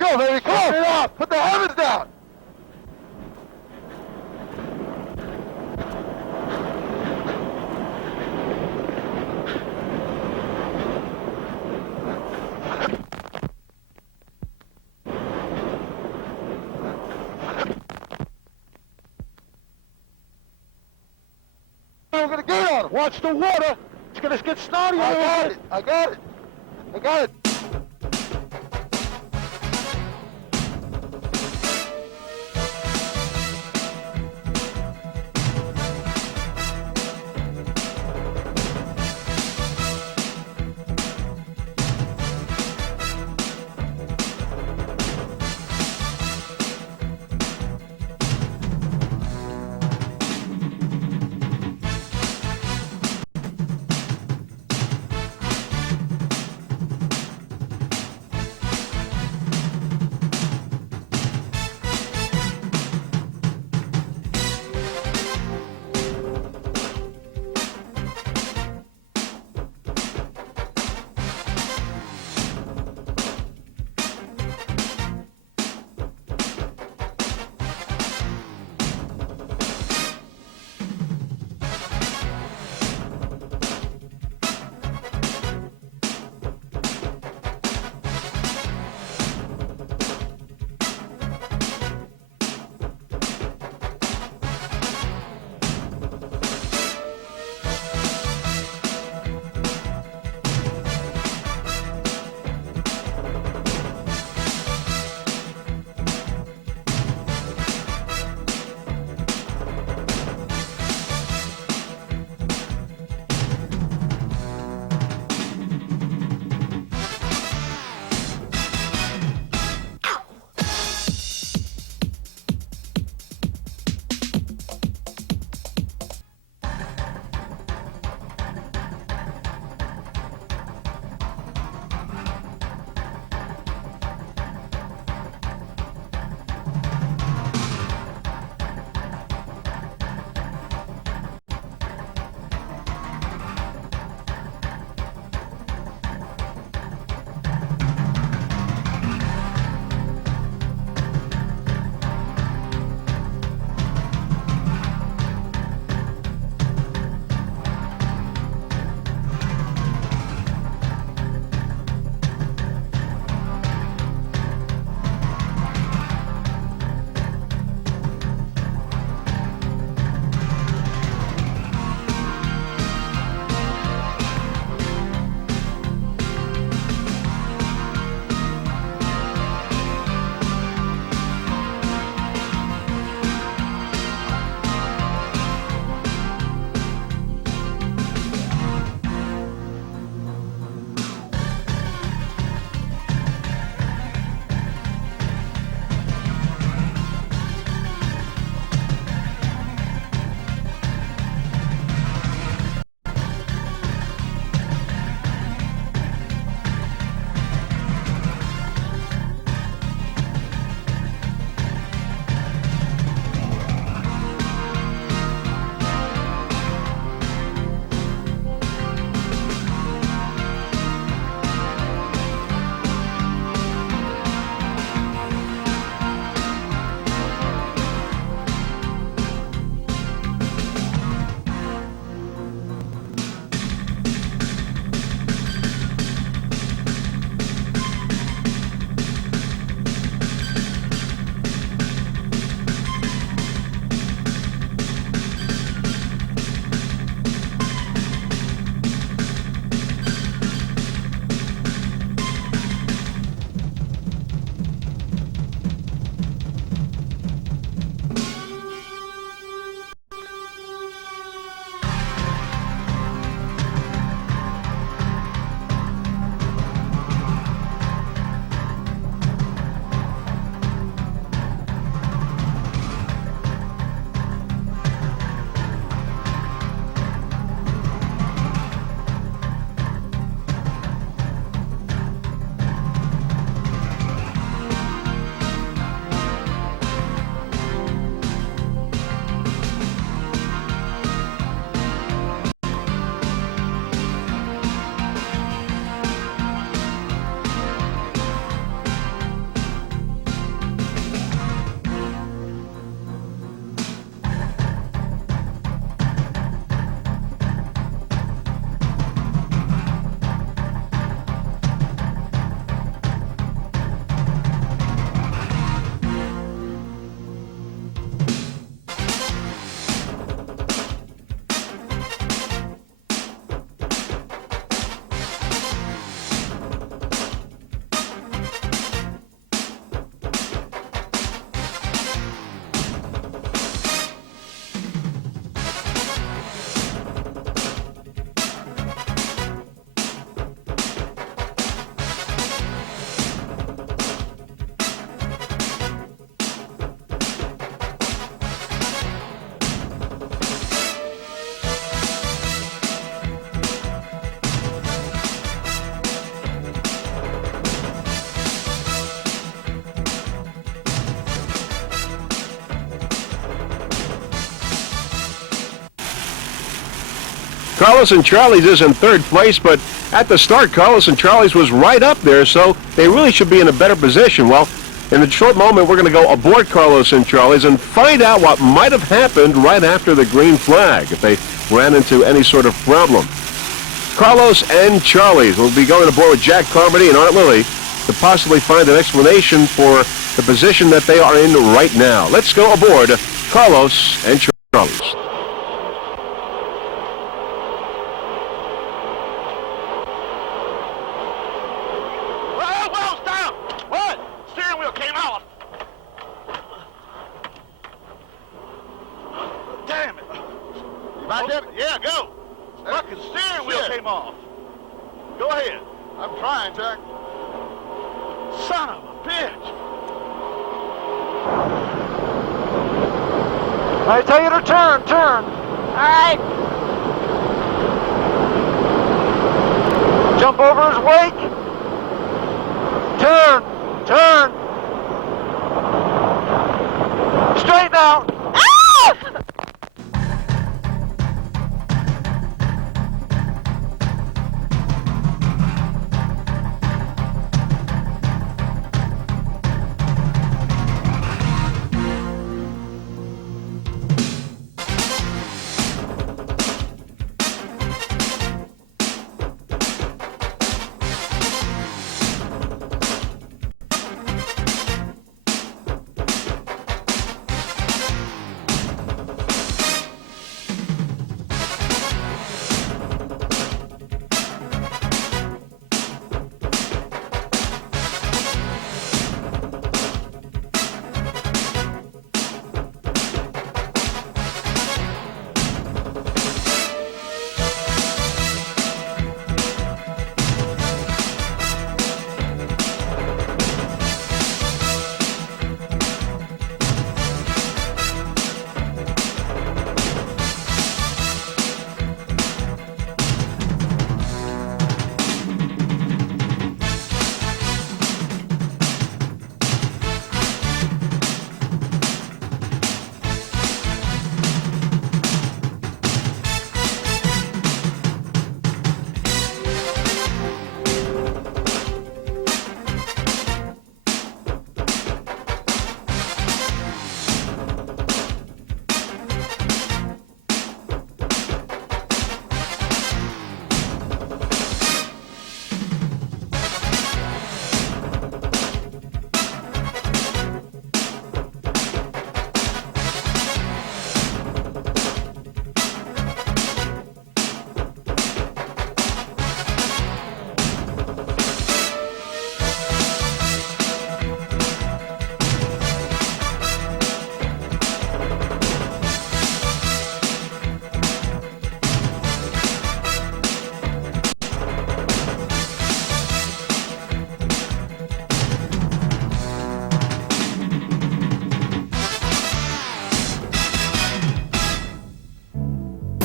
go, baby. Come on. It up. Put the heavens down. I'm gonna get on him. Watch the water. It's gonna get snotty. I got it. I got it. I got it. Carlos and Charlie's is in third place, but at the start, Carlos and Charlie's was right up there, so they really should be in a better position. Well, in a short moment, we're going to go aboard Carlos and Charlie's and find out what might have happened right after the green flag, if they ran into any sort of problem. Carlos and Charlie's will be going aboard with Jack Carmody and Art Lilly to possibly find an explanation for the position that they are in right now. Let's go aboard Carlos and Charlie's. Well's down. What? Steering wheel came off. Damn it. You about to? Yeah, go. Fucking steering wheel came off. Go ahead. I'm trying, Jack. Son of a bitch. I tell you to turn. All right. Jump over his wake. Turn. Straighten out. Ah!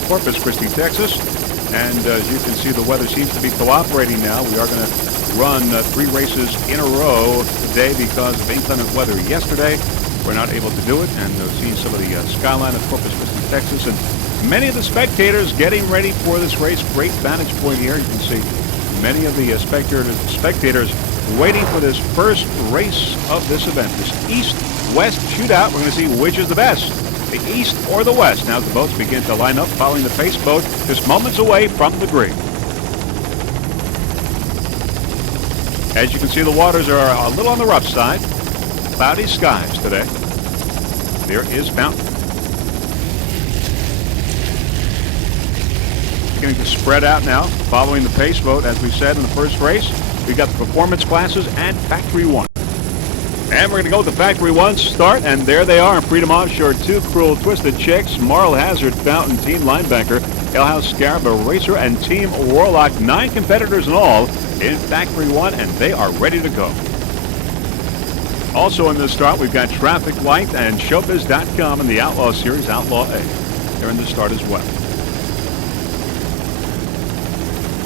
Corpus Christi, Texas, and as you can see, the weather seems to be cooperating now. We are going to run 3 races in a row today because of inclement weather yesterday. We're not able to do it, and we've seen some of the skyline of Corpus Christi, Texas, and many of the spectators getting ready for this race. Great vantage point here. You can see many of the spectators waiting for this first race of this event, this East-West Shootout. We're going to see which is the best, the East or the West, now the boats begin to line up following the pace boat just moments away from the green. As you can see, the waters are a little on the rough side. Cloudy skies today. There is Fountain. Beginning to spread out now following the pace boat. As we said in the first race, we've got the performance classes and Factory 1. And we're going to go with the Factory 1 start, and there they are in Freedom Offshore. 2 Cruel Twisted Chicks, Moral Hazard, Fountain, Team Linebacker, Alehouse Scarab, Racer, and Team Warlock. 9 competitors in all in Factory 1, and they are ready to go. Also in this start, we've got Traffic Light and Showbiz.com in the Outlaw Series, Outlaw A. They're in the start as well.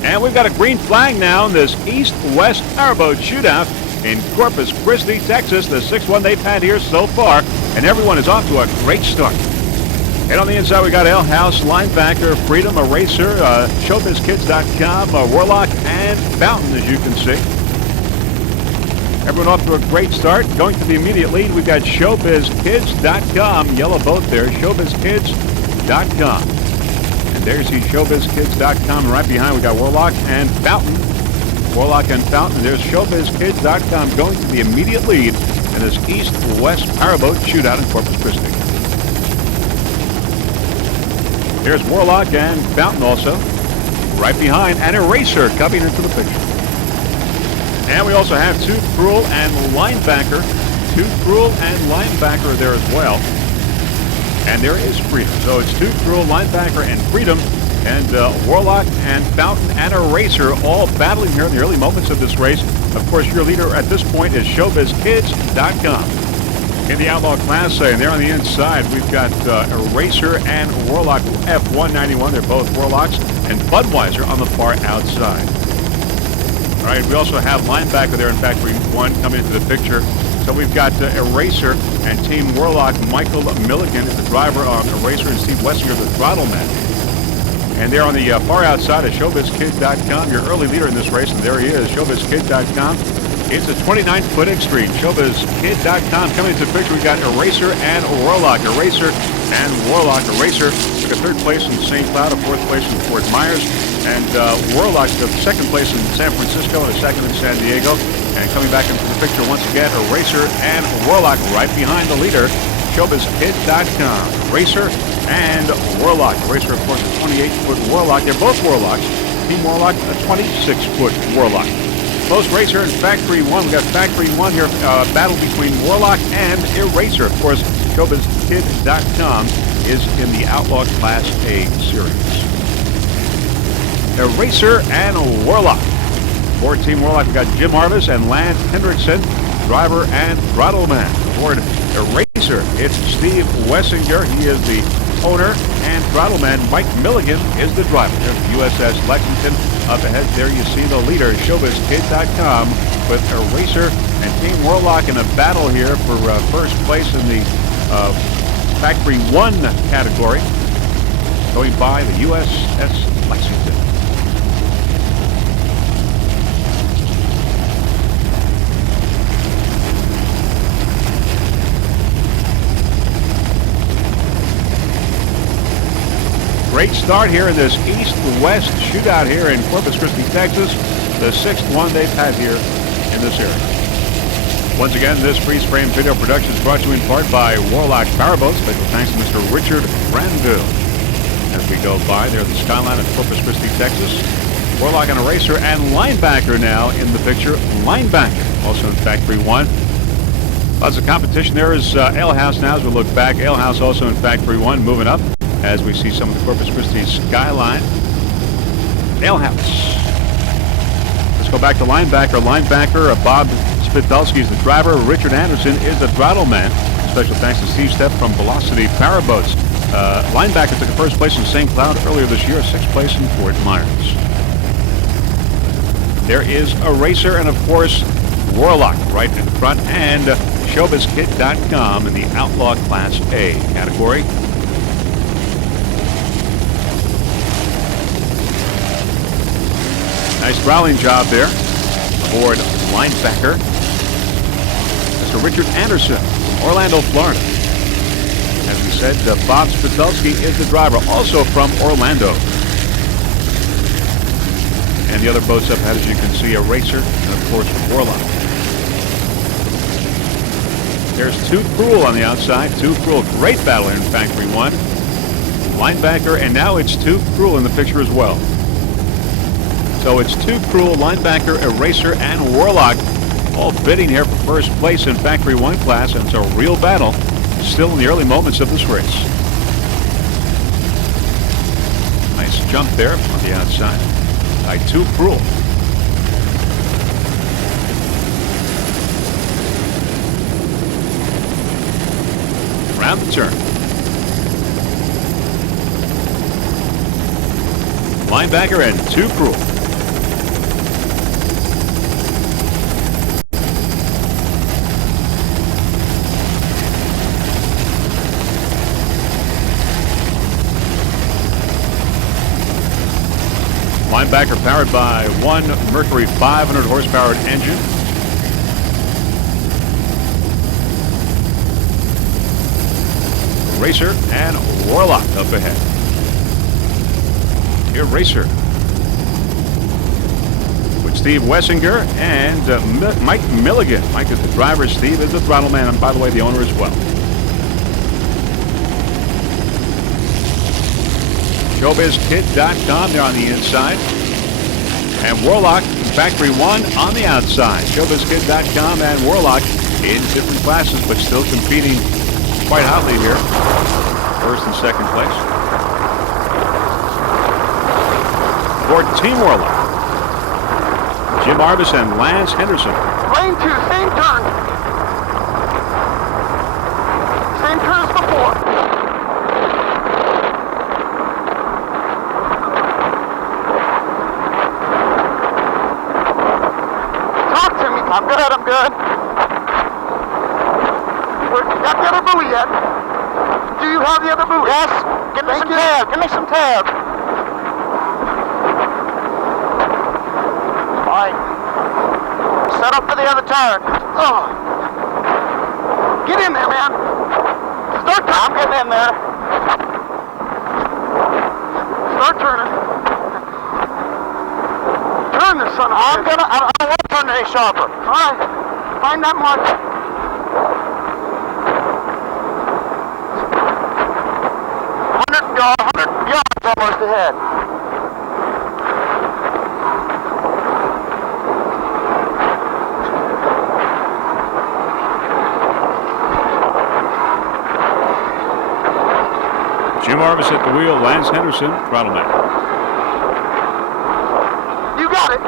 And we've got a green flag now in this East West Powerboat Shootout in Corpus Christi, Texas, the 6th one they've had here so far, and everyone is off to a great start. And on the inside, we got Ale House, Linebacker, Freedom, Eraser, ShowbizKids.com, Warlock, and Fountain, as you can see. Everyone off to a great start. Going to the immediate lead, we've got ShowbizKids.com, yellow boat there, ShowbizKids.com. And there you see ShowbizKids.com. And right behind, we got Warlock and Fountain. Warlock and Fountain. There's ShowbizKids.com going to the immediate lead in this East West Powerboat Shootout in Corpus Christi. There's Warlock and Fountain also. Right behind, and Eraser coming into the picture. And we also have Too Cruel and Linebacker. Too Cruel and Linebacker there as well. And there is Freedom. So it's Too Cruel, Linebacker, and Freedom. And Warlock and Fountain and Eraser all battling here in the early moments of this race. Of course, your leader at this point is ShowbizKids.com. In the Outlaw Class A, and there on the inside, we've got Eraser and Warlock F191. They're both Warlocks. And Budweiser on the far outside. All right, we also have Linebacker there in Factory 1 coming into the picture. So we've got Eraser and Team Warlock. Michael Milligan is the driver on Eraser, and Steve Wessinger, the throttle man. And there on the far outside is ShowbizKids.com, your early leader in this race, and there he is, ShowbizKids.com. It's a 29-foot extreme. ShowbizKid.com coming into the picture. We've got Eraser and Warlock. Eraser and Warlock. Eraser took a third place in St. Cloud, a fourth place in Fort Myers, and Warlock took second place in San Francisco and a second in San Diego. And coming back into the picture once again, Eraser and Warlock right behind the leader, ShowbizKid.com. Eraser and Warlock. Eraser, of course, a 28-foot Warlock. They're both Warlocks. Team Warlock, a 26-foot Warlock. Close race here in Factory 1. We've got Factory 1 here, battle between Warlock and Eraser. Of course, ShowbizKid.com is in the Outlaw Class A series. Eraser and Warlock. For Team Warlock, we've got Jim Harvis and Lance Hendrickson, driver and throttle man. Aboard Eraser, it's Steve Wessinger. He is the owner and throttle man. Mike Milligan is the driver. There's USS Lexington. Up ahead there you see the leader, ShowbizKid.com, with Eraser and Team Warlock in a battle here for first place in the Factory 1 category, going by the USS Lexington. Great start here in this East-West Shootout here in Corpus Christi, Texas. The sixth one they've had here in this area. Once again, this freeze-frame video production is brought to you in part by Warlock Powerboats. Special thanks to Mr. Richard Brandeville. As we go by, there's the skyline of Corpus Christi, Texas. Warlock and Eraser and Linebacker now in the picture. Linebacker, also in Factory 1. Lots of competition. There is Ale House now as we look back. Ale House also in Factory 1, moving up as we see some of the Corpus Christi skyline. Ale House. Let's go back to Linebacker. Linebacker, Bob Spitulski is the driver. Richard Anderson is the throttle man. Special thanks to Steve Stepp from Velocity Powerboats. Linebacker took a first place in St. Cloud earlier this year, sixth place in Fort Myers. There is Eraser and, of course, Warlock right in the front, and ShowbizKid.com in the Outlaw Class A category. Nice throttling job there aboard Linebacker. Mr. Richard Anderson from Orlando, Florida. As we said, Bob Spitulski is the driver, also from Orlando. And the other boats up ahead, as you can see, Eraser and, of course, Warlock. There's Too Cruel on the outside. Too Cruel, great battle in Factory 1. Linebacker, and now it's Too Cruel in the picture as well. So it's Too Cruel, Linebacker, Eraser, and Warlock all bidding here for first place in Factory 1 class, and it's a real battle still in the early moments of this race. Nice jump there on the outside by Too Cruel. Around the turn. Linebacker and Too Cruel. Linebacker powered by one Mercury 500 horsepower engine. Racer and Warlock up ahead. Here, Racer with Steve Wessinger and Mike Milligan. Mike is the driver. Steve is the throttle man, and by the way, the owner as well. ShowbizKid.com there on the inside. And Warlock, Factory 1 on the outside. ShowbizKid.com and Warlock in different classes, but still competing quite hotly here. First and second place. For Team Warlock, Jim Arbus and Lance Henderson. Lane 2, same turn. Same turn as before. Talk to me. I'm good, I'm good. Got the other buoy yet? Do you have the other buoy? Yes. Give me some tab. Give me some tab. All right. Set up for the other turn. Oh. Get in there, man. Start turning. I'm getting in there. Start turning. Turn the son of a bitch. I don't want to turn any sharper. All right. Find that mark. 100 yards almost ahead. Jim Arbus at the wheel, Lance Henderson, throttle man. You got it.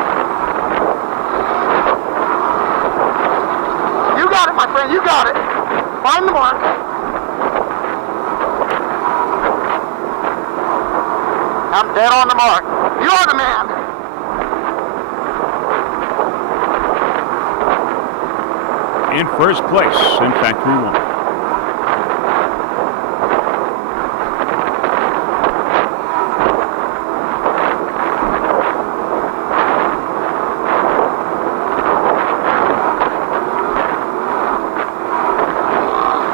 You got it, my friend. You got it. Find the mark. I'm dead on the mark. You're the man. In first place in Factory 1.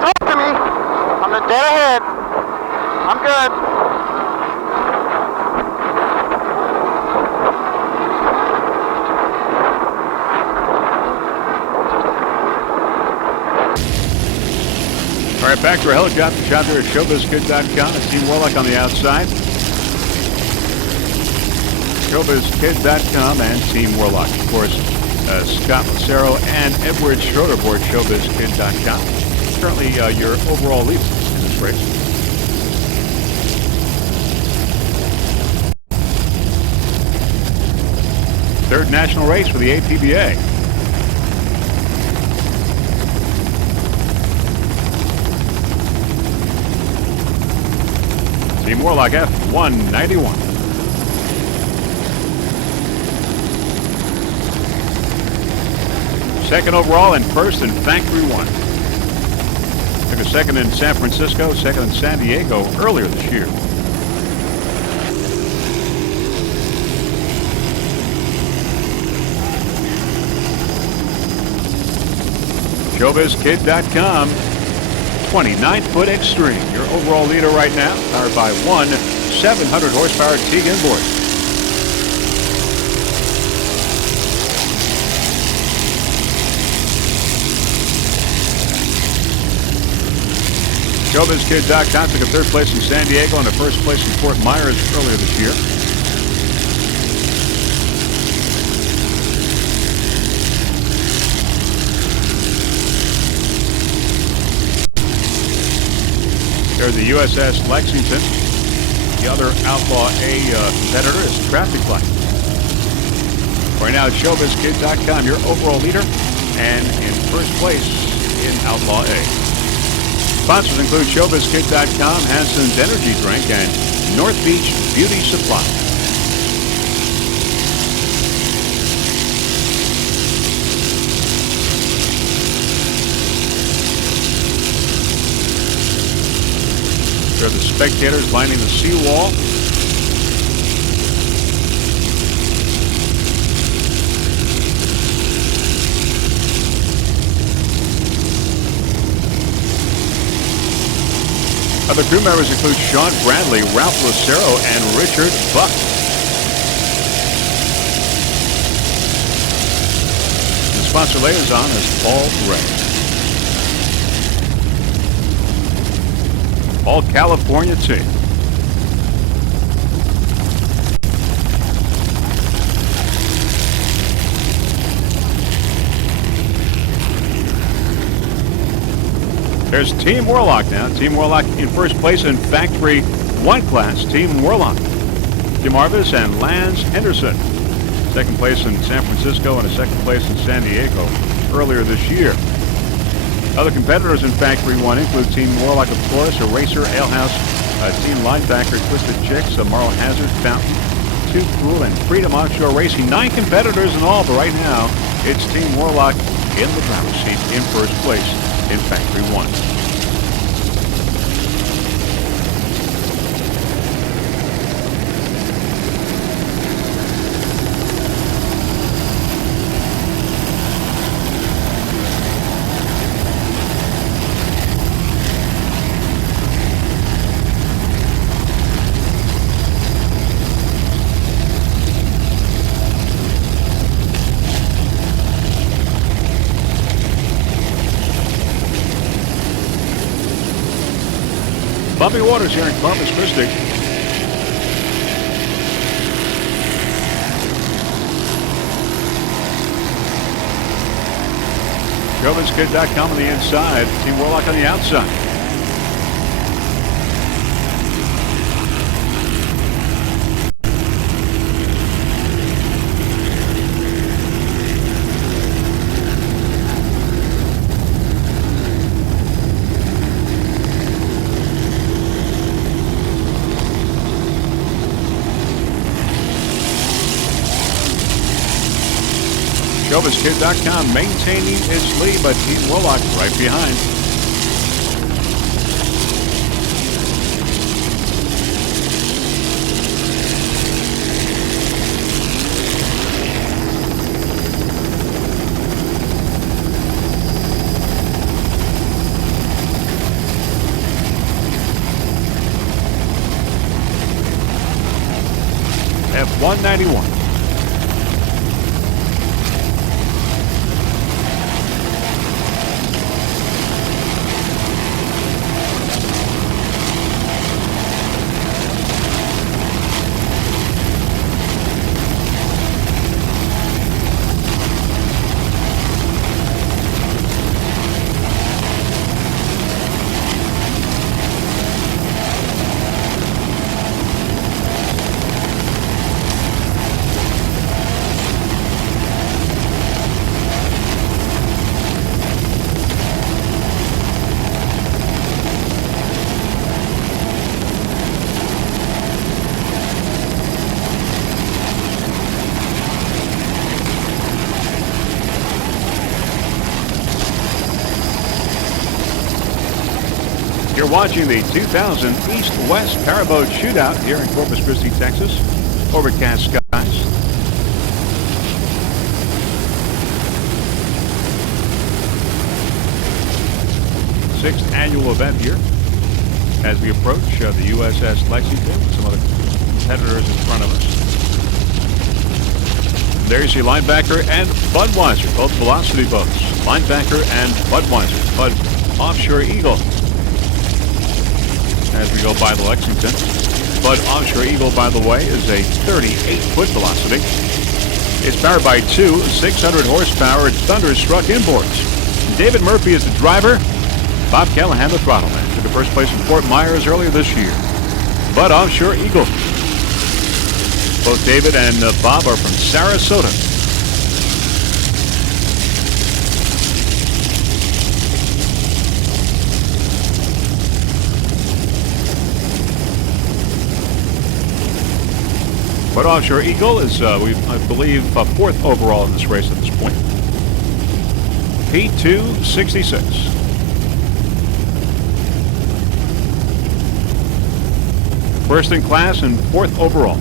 Talk to me. I'm dead ahead. I'm good. All right, back to our helicopter shot there at ShowbizKid.com. Team Warlock on the outside. ShowbizKid.com and Team Warlock. Of course, Scott Lucero and Edward Schroeder aboard ShowbizKid.com. Currently your overall lead in this race. Third national race for the APBA. Team Warlock F191. Second overall and first in Factory 1. Took a second in San Francisco, second in San Diego earlier this year. ShowbizKid.com. 29-foot Extreme, your overall leader right now, powered by one 700 horsepower Tegan board. ShowbizKid.com took a third place in San Diego and a first place in Fort Myers earlier this year. There's the USS Lexington. The other Outlaw A competitor is Traffic Light. Right now, it's ShowbizKid.com, your overall leader, and in first place in Outlaw A. Sponsors include ShowbizKid.com, Hanson's Energy Drink, and North Beach Beauty Supply. There are the spectators lining the seawall. Other crew members include Sean Bradley, Ralph Lucero, and Richard Buck. The sponsor liaison is Paul Gray. All California team. There's Team Warlock now. Team Warlock in first place in Factory 1 class. Team Warlock, Jim Arvis and Lance Henderson. Second place in San Francisco and a second place in San Diego earlier this year. Other competitors in Factory 1 include Team Warlock, of course, Eraser, Alehouse, Team Linebacker, Twisted Chicks, Moral Hazard, Fountain, Too Cool, and Freedom Offshore Racing. 9 competitors in all, but right now it's Team Warlock in the driver's seat in first place in Factory 1. Bumpy waters here in Corpus Christi. ShowbizzKid.com on the inside, Team Warlock on the outside. ShowbizzKid.com maintaining its lead, but Team Warlock right behind. F-191. You're watching the 2000 East West Powerboat Shootout here in Corpus Christi, Texas. Overcast skies. Sixth annual event here as we approach the USS Lexington with some other competitors in front of us. There's your Linebacker and Budweiser, both velocity boats. Linebacker and Budweiser. Bud Offshore Eagle. As we go by the Lexington. Bud Offshore Eagle, by the way, is a 38-foot velocity. It's powered by two 600-horsepower Thunderstruck inboards. David Murphy is the driver. Bob Callahan, the throttle man. Took the first place in Fort Myers earlier this year. Bud Offshore Eagle. Both David and Bob are from Sarasota. But Offshore Eagle is, I believe, fourth overall in this race at this point. P266. First in class and fourth overall.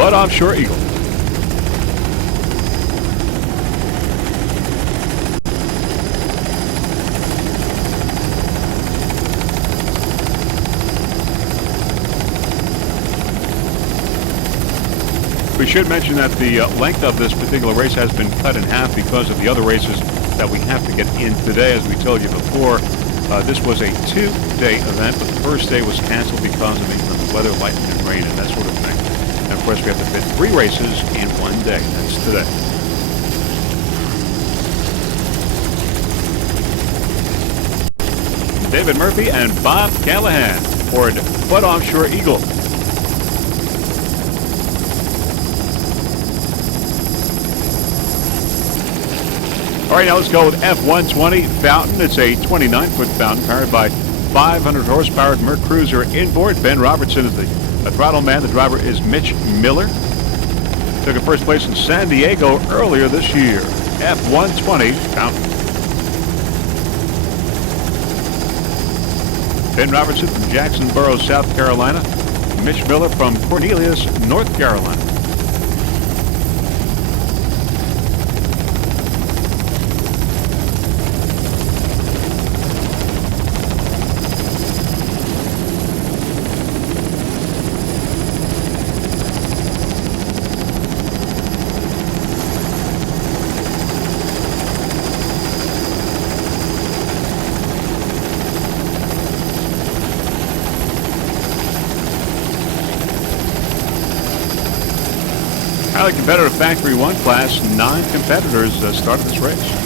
Bud Offshore Eagle. We should mention that the length of this particular race has been cut in half because of the other races that we have to get in today. As we told you before, this was a 2-day event, but the first day was canceled because of inclement weather, lightning and rain, and that sort of thing. And of course, we have to fit 3 races in one day. That's today. David Murphy and Bob Callahan aboard Bud Offshore Eagle. All right, now let's go with F-120 Fountain. It's a 29-foot fountain powered by 500 horsepower Merc Cruiser inboard. Ben Robertson is the throttle man. The driver is Mitch Miller. Took a first place in San Diego earlier this year. F-120 Fountain. Ben Robertson from Jacksonboro, South Carolina. Mitch Miller from Cornelius, North Carolina. Highly competitive Factory 1 class. 9 competitors started this race.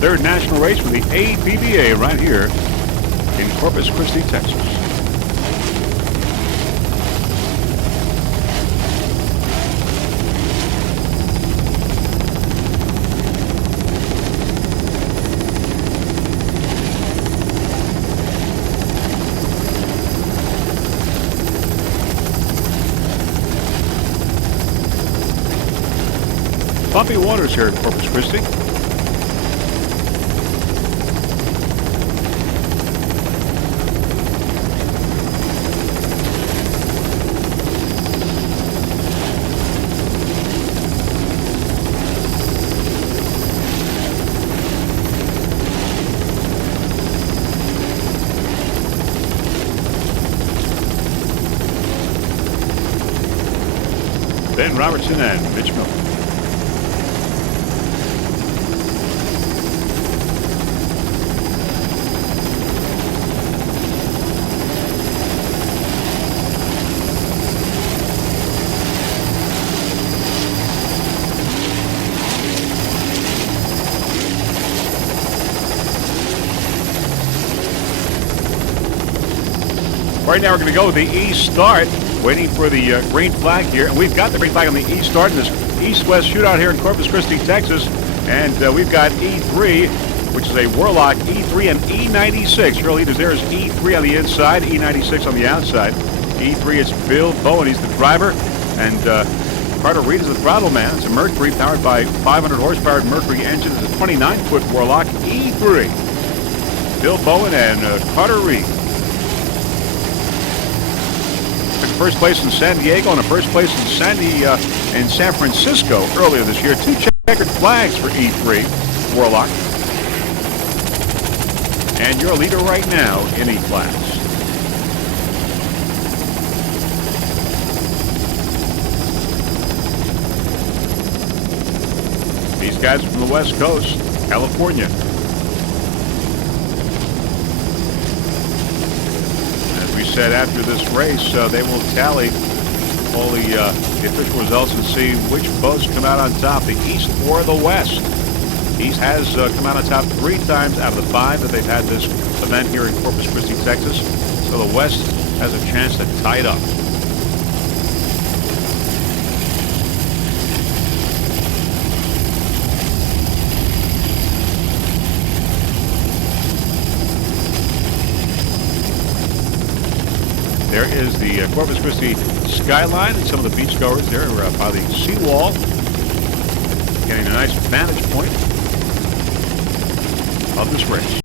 Third national race for the APBA right here in Corpus Christi, Texas. Bumpy waters here at Corpus Christi. Ben Robertson and Mitch Miller. Right now we're going to go with the East start. Waiting for the green flag here. And we've got the green flag on the East start in this East West Shootout here in Corpus Christi, Texas. And we've got E3, which is a Warlock E3 and E96. Your leaders there is E3 on the inside, E96 on the outside. E3 is Bill Bowen. He's the driver. And Carter Reed is the throttle man. It's a Mercury powered by 500 horsepower Mercury engine. It's a 29-foot Warlock E3. Bill Bowen and Carter Reed. First place in San Diego and a first place in San Francisco earlier this year. 2 checkered flags for E3 Warlock. And your leader right now in E-class. These guys are from the West Coast, California. Said after this race, they will tally all the official results and see which boats come out on top, the East or the West. East has come out on top 3 times out of the 5 that they've had this event here in Corpus Christi, Texas. So the West has a chance to tie it up. There is the Corpus Christi skyline and some of the beachgoers there by the seawall, getting a nice vantage point of this race.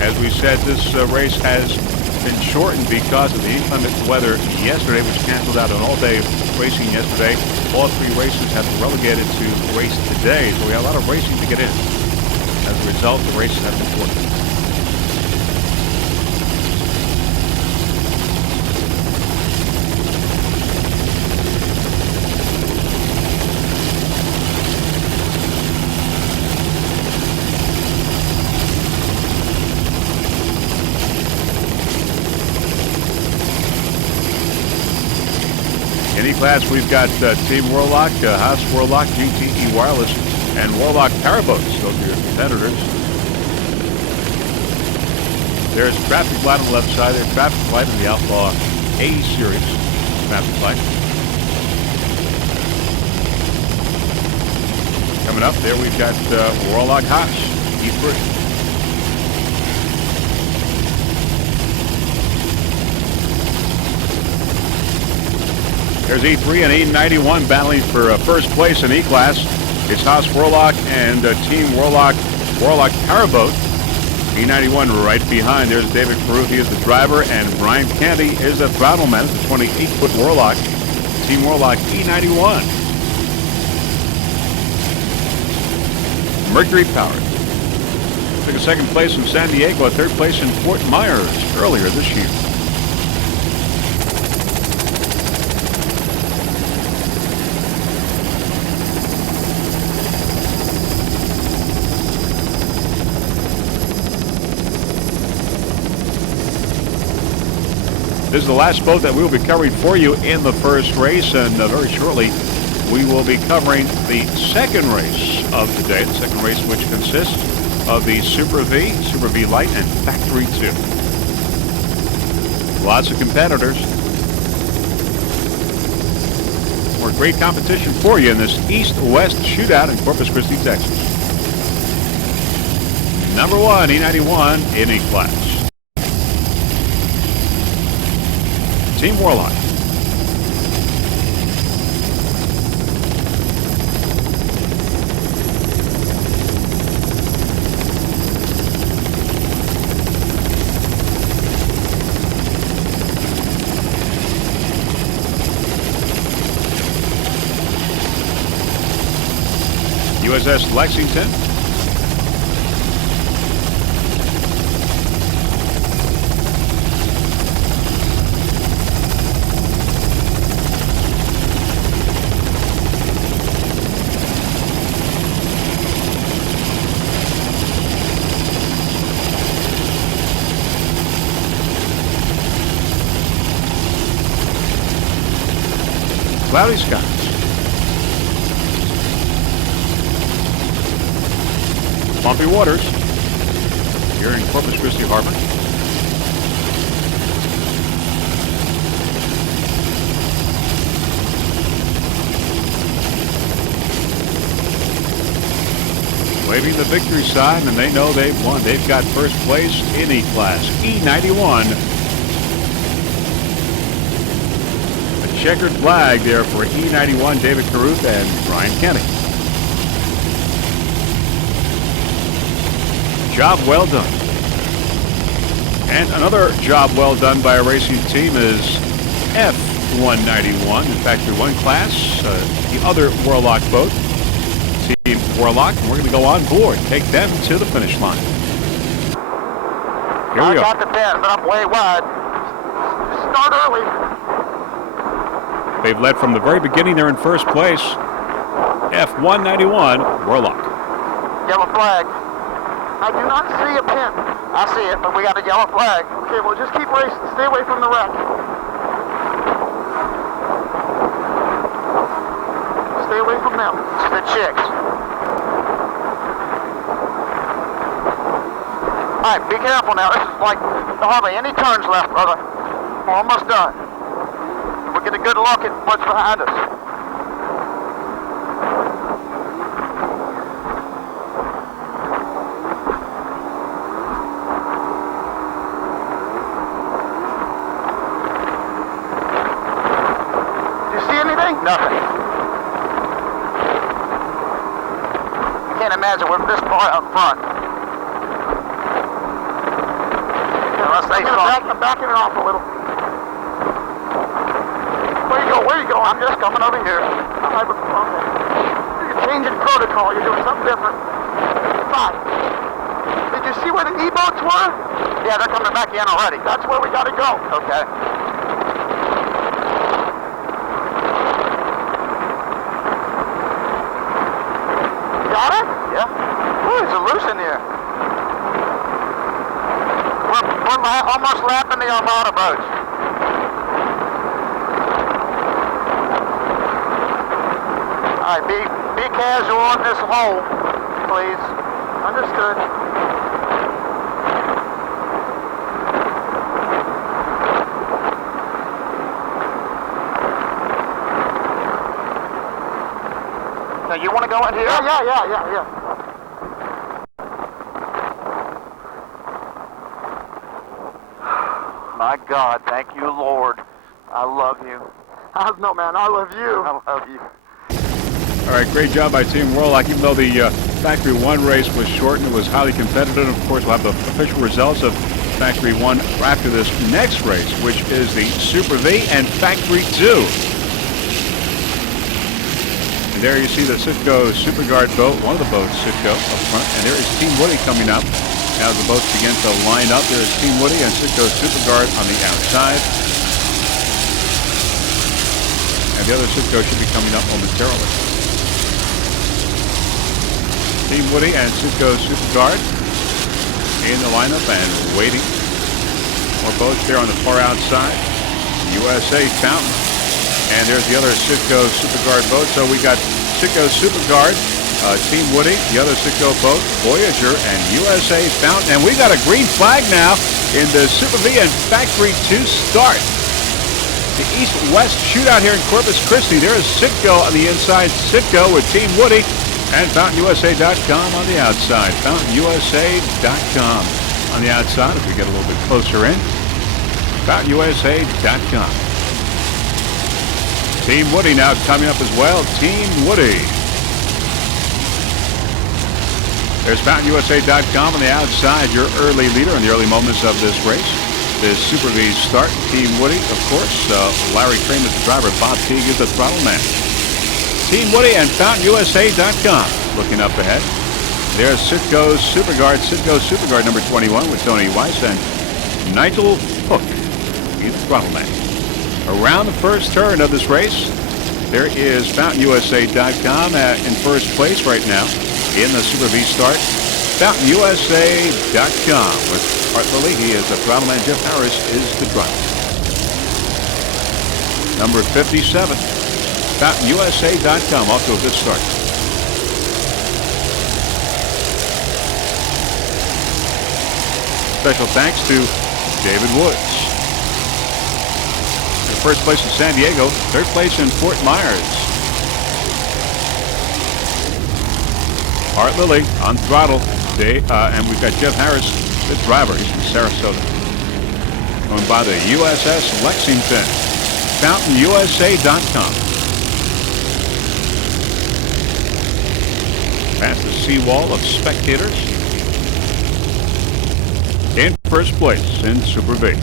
As we said, this race has been shortened because of the inclement weather yesterday, which canceled out an all-day racing yesterday. All 3 races have been relegated to race today, so we have a lot of racing to get in. As a result, the races have been shortened. In E-Class, we've got Team Warlock, Haas Warlock, GTE Wireless, and Warlock Powerboats. Those are your competitors. There's traffic light on the left side. There's traffic light in the Outlaw A Series traffic light. Coming up, there we've got Warlock Haas, E3. There's E3 and E91 battling for first place in E-Class. It's Haas Warlock and Team Warlock Powerboat. E91 right behind. There's David Caruth. He is the driver, and Brian Candy is the throttle man. It's a 28-foot Warlock. Team Warlock E91. Mercury powered. Took a 2nd place in San Diego, a 3rd place in Fort Myers earlier this year. This is the last boat that we will be covering for you in the first race, and very shortly we will be covering the 2nd race of the day, the 2nd race which consists of the Super V Light, and Factory 2. Lots of competitors. More great competition for you in this East West Shootout in Corpus Christi, Texas. Number 1, E91 in E-Class. Team Warlock. USS Lexington. Cloudy skies. Bumpy waters here in Corpus Christi Harbor. Waving the victory sign, and they know they've won. They've got first place in E-Class. E91. Checkered flag there for E91, David Caruth and Brian Kenny. Job well done. And another job well done by a racing team is F191, in Factory 1 class, the other Warlock boat, Team Warlock, and we're going to go on board, take them to the finish line. Here we are. I got the 10, but I'm way wide. Start early. They've led from the very beginning. They're in first place. F191, Warlock. Yellow flag. I do not see a pin. I see it, but we got a yellow flag. Okay, well, just keep racing. Stay away from the wreck. Stay away from them. It's the chicks. All right, be careful now. This is like hardly any turns left, brother. We're almost done. We'll get a good look at what's behind us. Do you see anything? Nothing. I can't imagine we're this far out front. I'm backing it off a little. Where you go? Where you going? I'm just coming over here. Okay. You're changing protocol. You're doing something different. Fine. Did you see where the E-boats were? Yeah, they're coming back in already. That's where we got to go. Okay. Got it? Yeah. Ooh, it's loose in here. We're almost lapping the Armada boats. All right, be casual on this hole, please. Understood. Now, you want to go in here? Yeah. My God, thank you, Lord. I love you. No, man, I love you. I love you. All right, great job by Team Warlock. Even though the Factory 1 race was shortened, it was highly competitive. Of course, we'll have the official results of Factory 1 after this next race, which is the Super V and Factory 2. And there you see the Citgo Super Guard boat, one of the boats, Citgo, up front. And there is Team Woody coming up. As the boats begin to line up, there is Team Woody and Citgo Super Guard on the outside. And the other Citgo should be coming up momentarily. Team Woody and Citgo Super Guard in the lineup and waiting for boats there on the far outside. USA Fountain. And there's the other Citgo Super Guard boat. So we got Citgo Super Guard, Team Woody, the other Citgo boat, Voyager, and USA Fountain. And we got a green flag now in the Super V and Factory 2 start. The East West Shootout here in Corpus Christi. There is Citgo on the inside. Citgo with Team Woody and FountainUSA.com on the outside. FountainUSA.com on the outside. If we get a little bit closer in, FountainUSA.com. Team Woody now coming up as well. Team Woody. There's FountainUSA.com on the outside, your early leader in the early moments of this race. This Super V start. Team Woody, of course. Larry Crane is the driver. Bob Teague is the throttle man. Team Woody and FountainUSA.com. Looking up ahead. There's Citgo Super Guard number 21 with Tony Weiss and Nigel Hook. He's the throttle man. Around the first turn of this race, there is FountainUSA.com in first place right now in the Super V start. FountainUSA.com with Art Lilly. He is the throttle man. Jeff Harris is the driver. Number 57, FountainUSA.com. Off to a good start. Special thanks to David Woods. First place in San Diego, third place in Fort Myers. Art Lilly on throttle, and we've got Jeff Harris, the driver. He's from Sarasota. Going by the USS Lexington. FountainUSA.com. Past the seawall of spectators. In first place in Super V.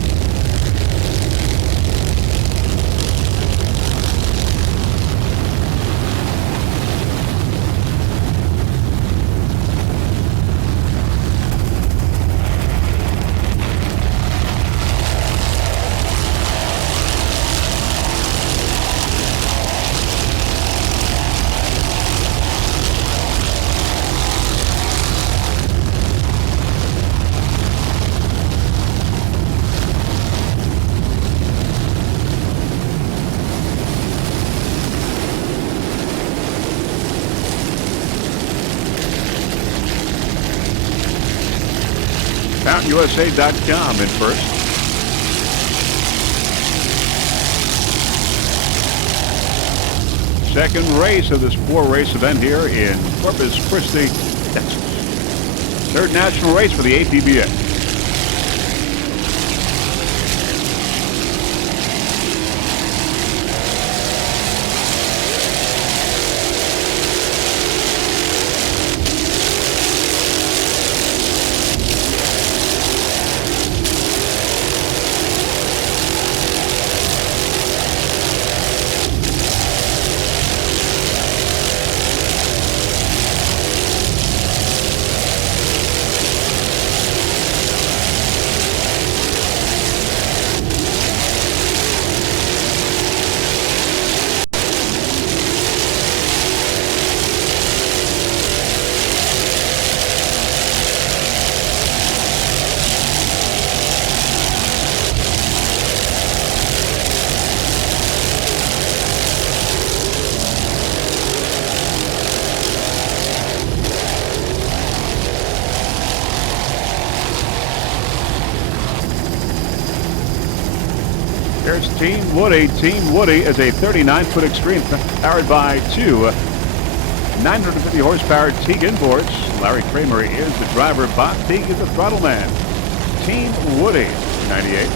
CountUSA.com in first. Second race of this 4-race event here in Corpus Christi, Texas. Third national race for the APBA. Here's Team Woody. Team Woody is a 39-foot extreme powered by two 950 horsepower Teague inboards. Larry Kramer is the driver. Bob Teague is the throttle man. Team Woody, 98.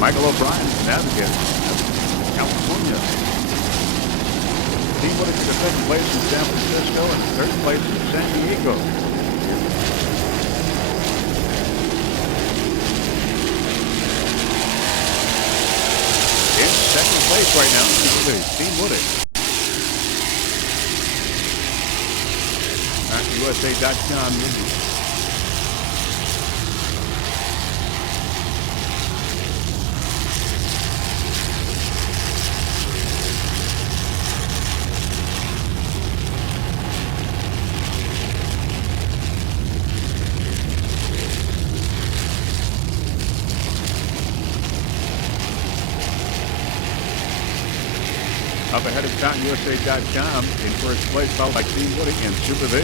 Michael O'Brien, navigator, California. Team Woody took second place in San Francisco and third place in San Diego. Second place right now, Team Woody. USA.com. Up ahead of CountUSA.com in first place, followed by Team Woody and Super V.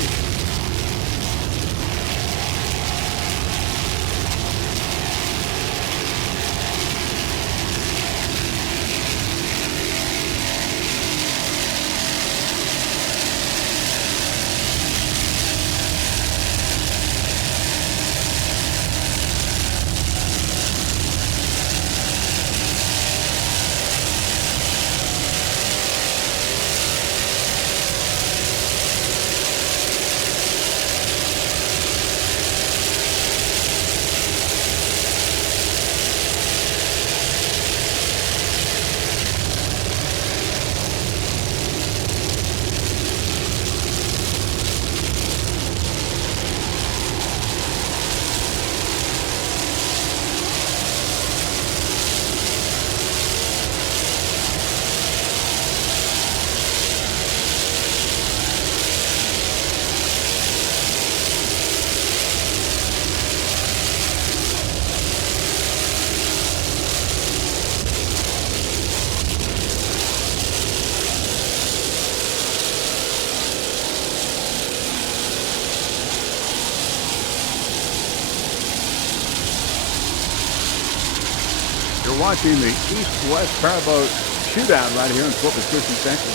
You're watching the East West Powerboat Shootout right here in Corpus Christi Texas.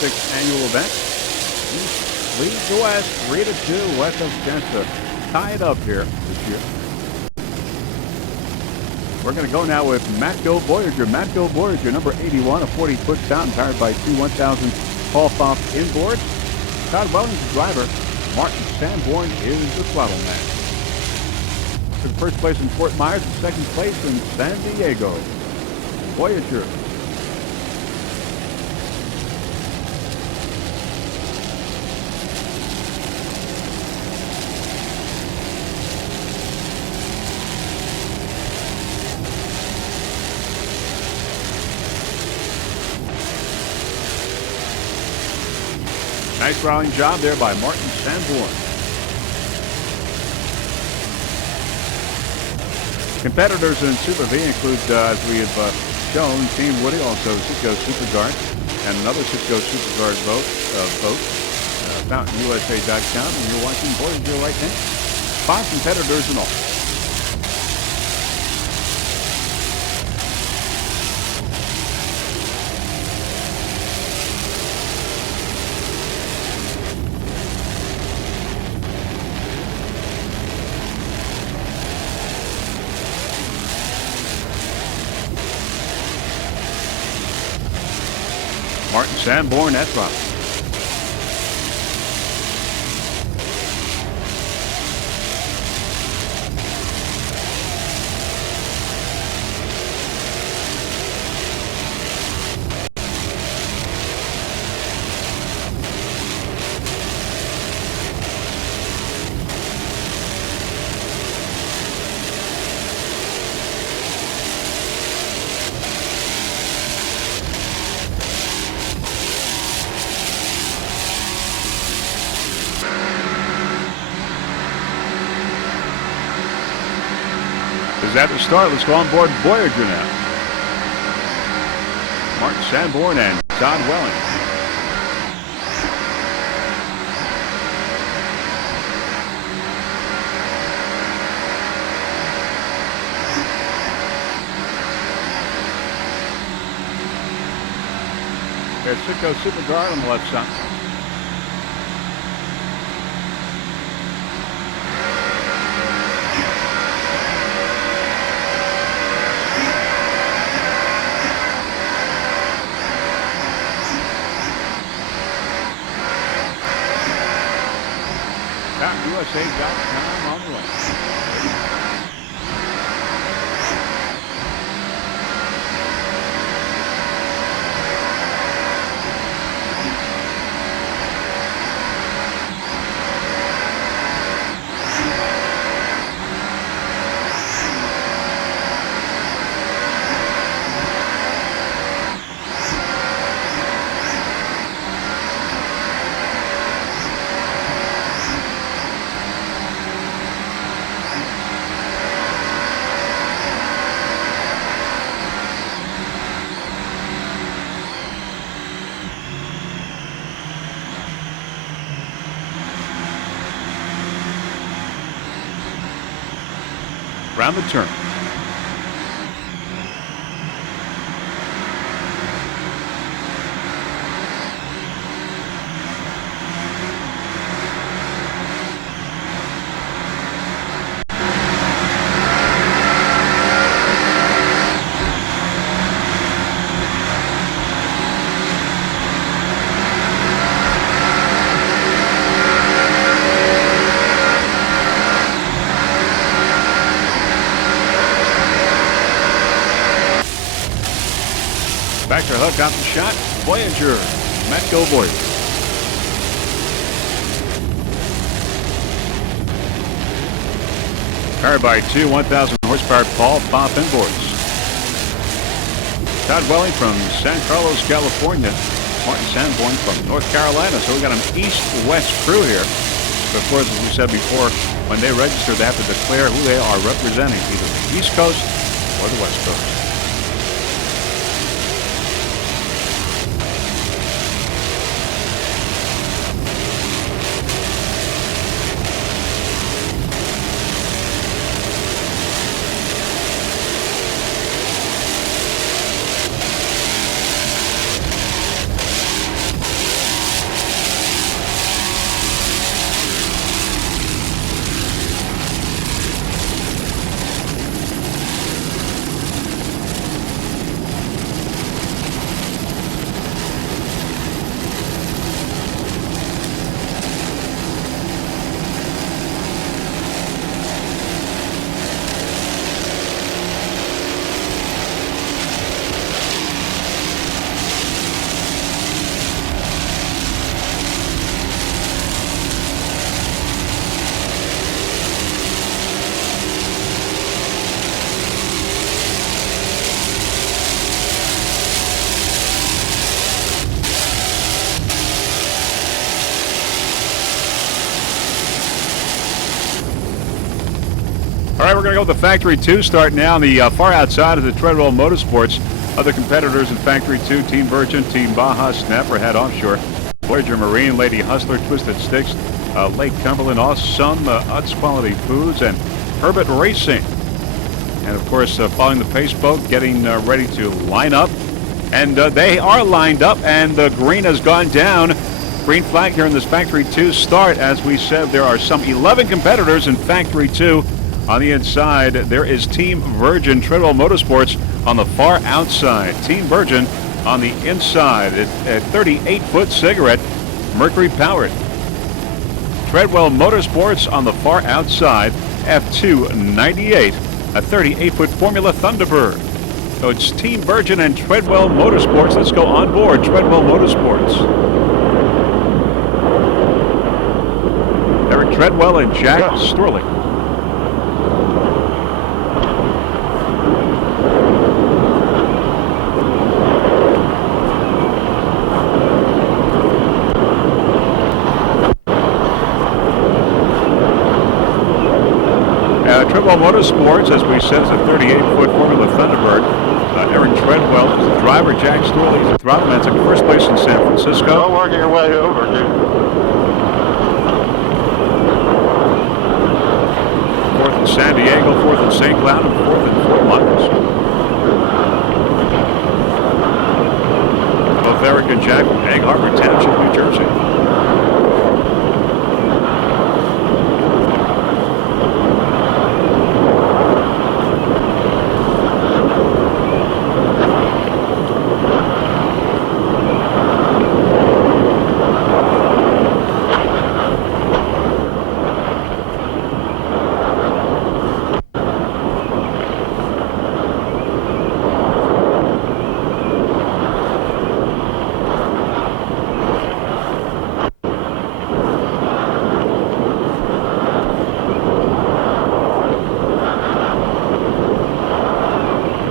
6th annual event. East leads to West, 3-2. West has a chance to tie it up here this year. We're going to go now with Matt Bill Voyager. Matt Bill Voyager, number 81, a 40-foot fountain powered by two 1,000 Paul-Foff inboards. Todd Welling's the driver. Martin Sanborn is the throttle man. Took first place in Fort Myers and second place in San Diego. Voyager. Nice rallying job there by Martin Sanborn. Competitors in Super V include, as we have shown, Team Woody, also Cisco Superguard, and another Cisco Superguard boat, FountainUSA.com, and you're watching Voyager right now. 5 competitors in all. Martin Sanborn at throttle. Is at the start. Let's go on board Voyager now. Martin Sanborn and Todd Welling. There's Sicko Superguard on the left side. USA.com on the way. Around the turn. Factor hook out the shot. Voyager. Matco Voyager. Powered by 2 1,000 horsepower Paul Pop inboards. Todd Welling from San Carlos, California. Martin Sanborn from North Carolina. So we got an East-West crew here. But of course, as we said before, when they register, they have to declare who they are representing, either the East Coast or the West Coast. All right, we're going to go with the Factory 2 start now on the far outside of the Treadwell Motorsports. Other competitors in Factory 2, Team Virgin, Team Baja, Snapper had Offshore. Voyager Marine, Lady Hustler, Twisted Sticks, Lake Cumberland, Awesome, Utz Quality Foods, and Herbert Racing. And of course, following the pace boat, getting ready to line up. And they are lined up, and the green has gone down. Green flag here in this Factory 2 start. As we said, there are some 11 competitors in Factory 2. On the inside, there is Team Virgin Treadwell Motorsports on the far outside. Team Virgin on the inside. It's a 38-foot cigarette, Mercury powered. Treadwell Motorsports on the far outside, F298, a 38-foot Formula Thunderbird. So it's Team Virgin and Treadwell Motorsports. Let's go on board Treadwell Motorsports. Eric Treadwell and Jack Storley. Treadwell Motorsports, as we said, is a 38-foot Formula Thunderbird. Aaron Treadwell is the driver. Jack Storley is the throttle took first place in San Francisco. Don't work your way over, dude. Fourth in San Diego, fourth in St. Cloud, and fourth in Fort Myers. Both Eric and Jack from Egg Harbor Township, New Jersey.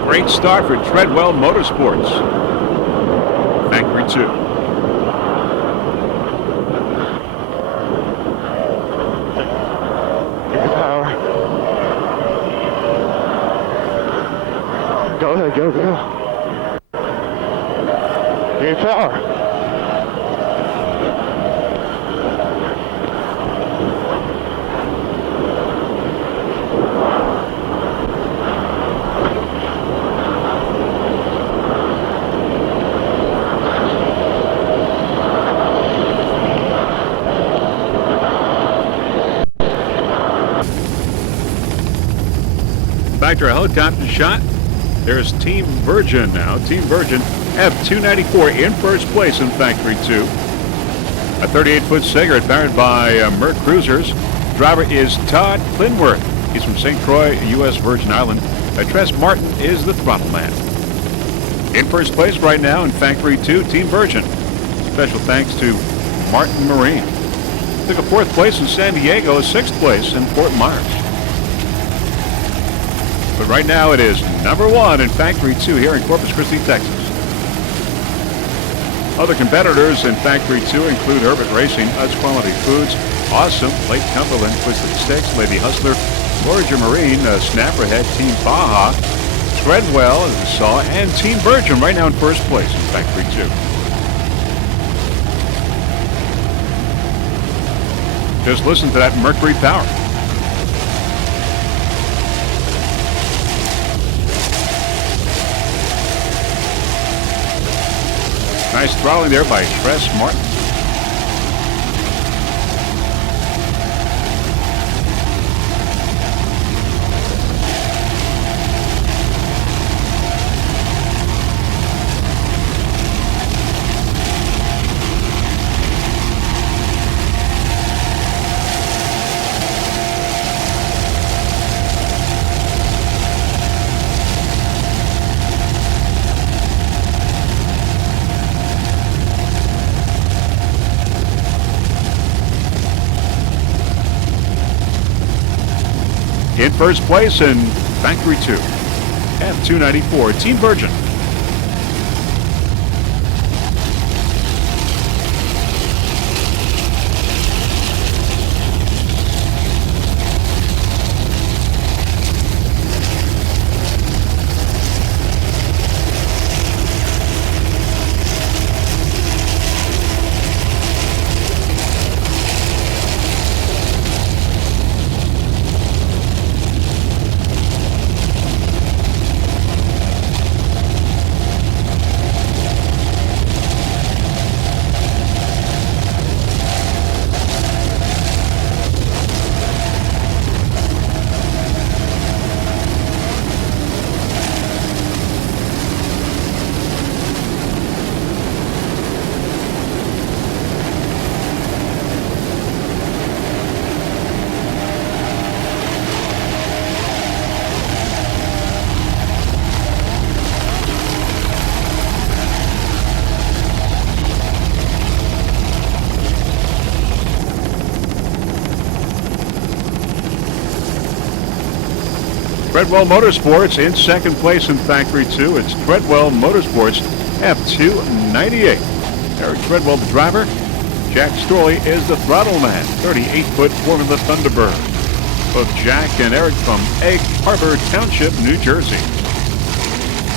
Great start for Treadwell Motorsports. Factory 2. Get power. Go ahead, go. Get power. Factory helicopter shot. There's Team Virgin now. Team Virgin F294 in first place in Factory 2. A 38-foot cigarette powered by Merc Cruisers. Driver is Todd Clinworth. He's from St. Croix, U.S. Virgin Island. Tress Martin is the throttle man. In first place right now in Factory 2, Team Virgin. Special thanks to Martin Marine. Took a fourth place in San Diego, a sixth place in Fort Myers. But right now it is number one in Factory 2 here in Corpus Christi, Texas. Other competitors in Factory 2 include Herbert Racing, Utz Quality Foods, Awesome, Lake Cumberland, Twisted Sticks, Lady Hustler, Voyager Marine, Snapperhead, Team Baja, Treadwell, as we saw, and Team Virgin right now in first place in Factory 2. Just listen to that Mercury power. Nice throttling there by Tress Martin. In first place in Factory 2, F294, Team Virgin. Treadwell Motorsports in second place in Factory 2. It's Treadwell Motorsports F298. Eric Treadwell, the driver. Jack Storley is the throttle man, 38-foot Formula Thunderbird. Both Jack and Eric from Egg Harbor Township, New Jersey.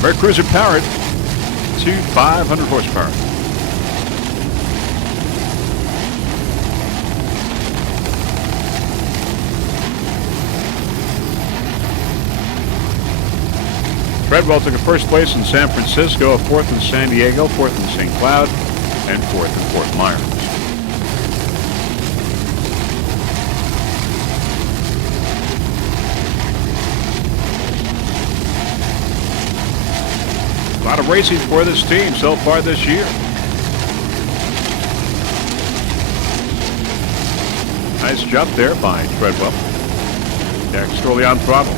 Air Cruiser powered to 500 horsepower. Treadwell took a first place in San Francisco, a fourth in San Diego, fourth in St. Cloud, and fourth in Fort Myers. A lot of racing for this team so far this year. Nice jump there by Treadwell. Jack Storley on throttle.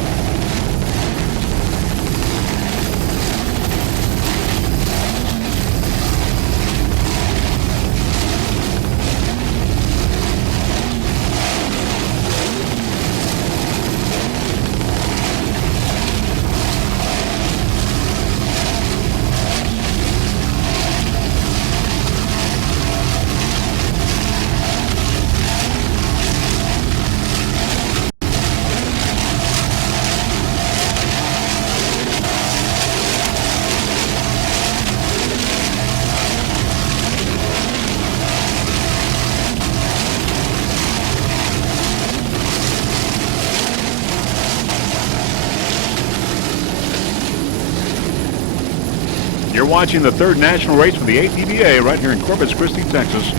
You're watching the third national race for the ATVA right here in Corpus Christi, Texas.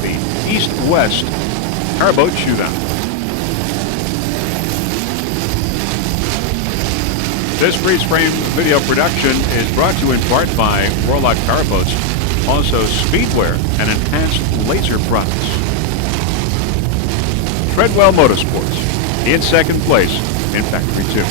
The East West Powerboat Shootout. This freeze-frame video production is brought to you in part by Warlock Powerboats, also Speedwear and Enhanced Laser Products. Treadwell Motorsports in second place in Factory 2.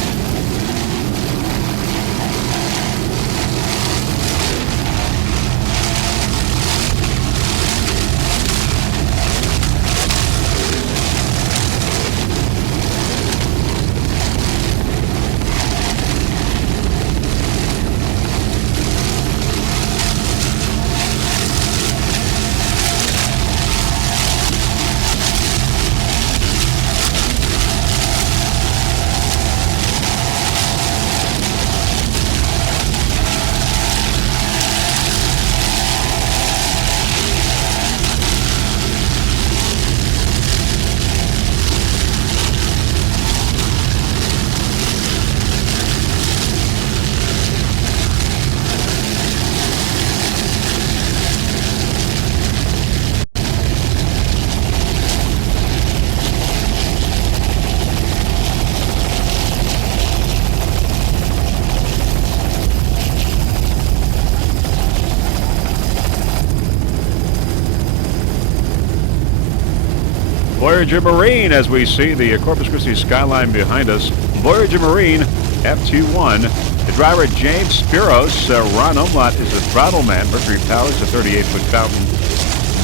Voyager Marine, as we see the Corpus Christi skyline behind us. Voyager Marine F21. The driver James Spiros. Ron Umlaut is the throttle man. Mercury Powers, a 38-foot fountain.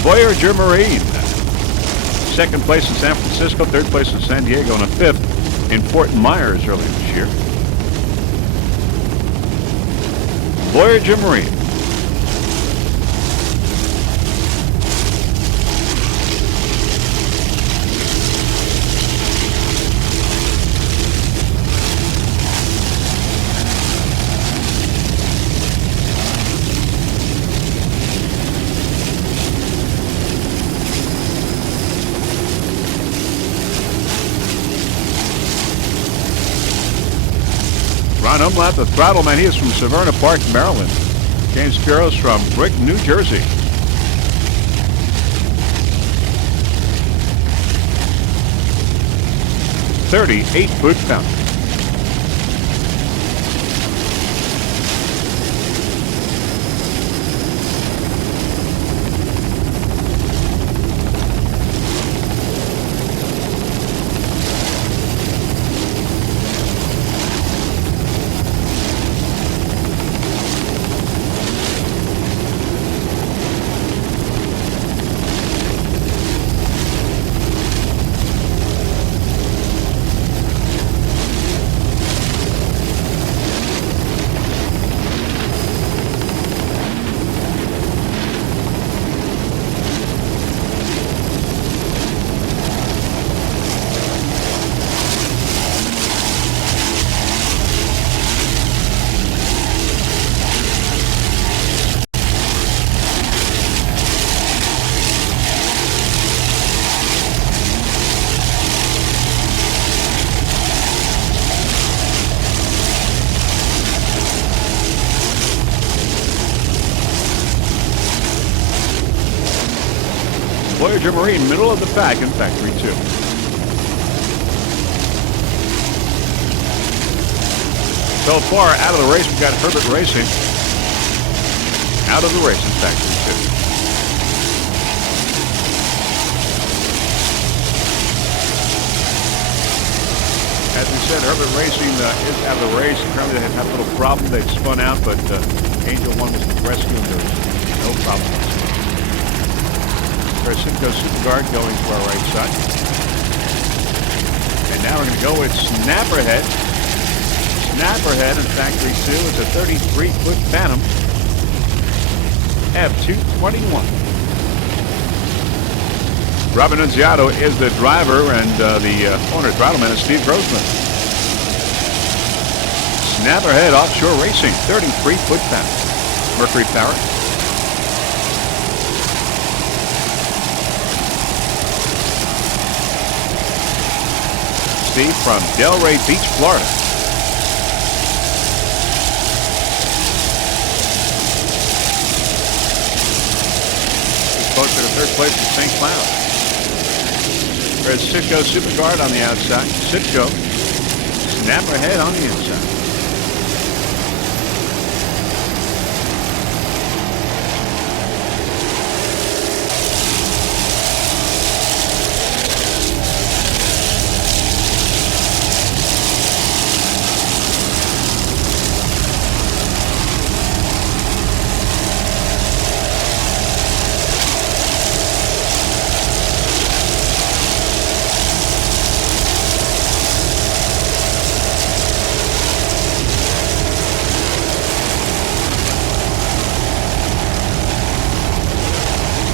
Voyager Marine. Second place in San Francisco, third place in San Diego, and a fifth in Fort Myers earlier this year. Voyager Marine. Ron Umlaut, the throttle man, he is from Severna Park, Maryland. James Spiros from Brick, New Jersey. "38-foot fountain." Voyager Marine, middle of the pack in Factory 2. So far, out of the race, we've got Herbert Racing. Out of the race in Factory 2. As we said, Herbert Racing is out of the race. Apparently they had a little problem. They'd spun out, but Angel 1 was the rescue, and there was no problem. There's Simcoe Superguard going to our right side. And now we're going to go with Snapperhead. Snapperhead in Factory 2 is a 33-foot Phantom F221. Robin Nunziato is the driver, and the owner throttleman is Steve Grossman. Snapperhead Offshore Racing, 33-foot Phantom. Mercury powered. Steve from Delray Beach, Florida. He's posted a third place in St. Cloud. There's Sitco Superguard on the outside. Sitco. Snapperhead on the inside.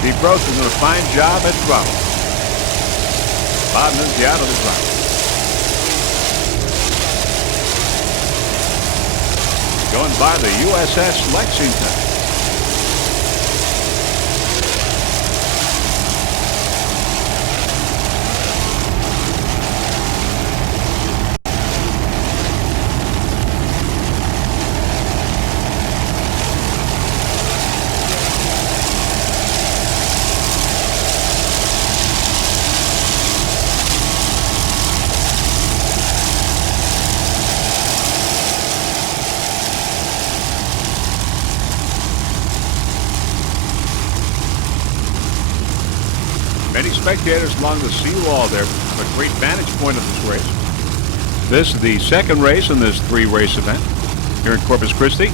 Steve Gross is doing a fine job at throttle. Bob Nunziato the driver. Going by the USS Lexington. Many spectators along the seawall there have a great vantage point of this race. This is the second race in this three-race event here in Corpus Christi.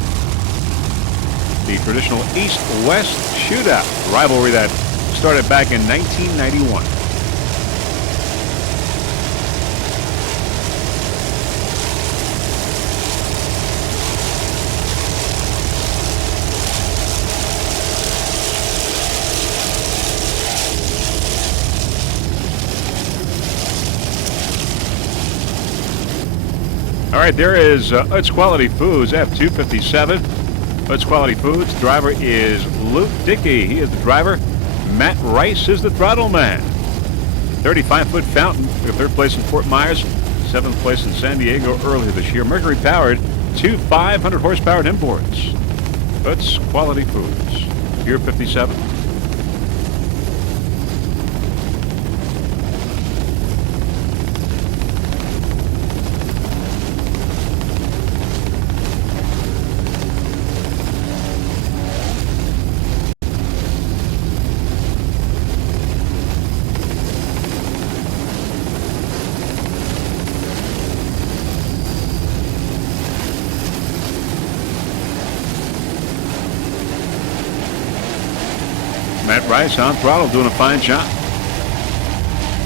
The traditional East West Shootout, a rivalry that started back in 1991. All right, there is Utz Quality Foods, F257. Utz Quality Foods, driver is Luke Dickey. He is the driver. Matt Rice is the throttle man. 35-foot Fountain, took third place in Fort Myers, seventh place in San Diego earlier this year. Mercury powered, two 500 horsepower imports. Utz Quality Foods, Pier 57. Matt Rice on throttle doing a fine job.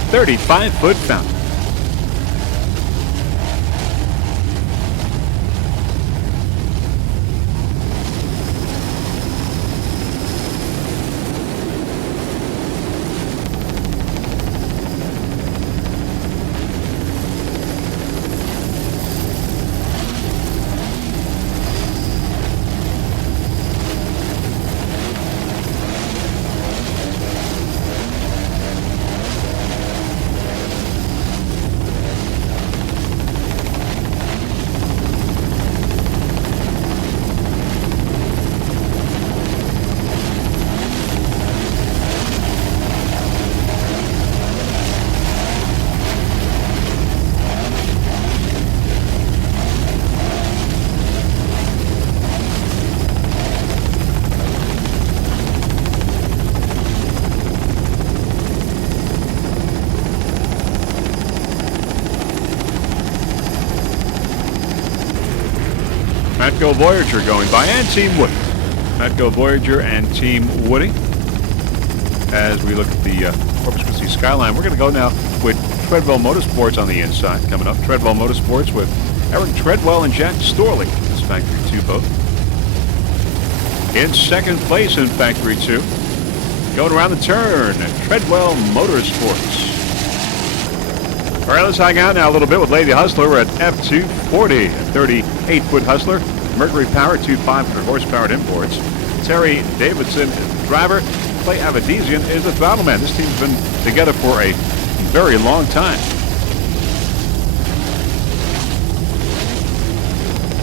35-foot Fountain. Matco Voyager going by, and Team Woody. Matco Voyager and Team Woody. As we look at the Corpus Christi skyline, we're going to go now with Treadwell Motorsports on the inside. Coming up, Treadwell Motorsports with Eric Treadwell and Jack Storley. This Factory 2 boat. In second place in Factory 2. Going around the turn at Treadwell Motorsports. All right, let's hang out now a little bit with Lady Hustler. We're at F240, a 38-foot Hustler. Mercury Power, 2 500 horsepower imports. Terry Davidson is the driver. Clay Avedisian is the battleman. This team's been together for a very long time.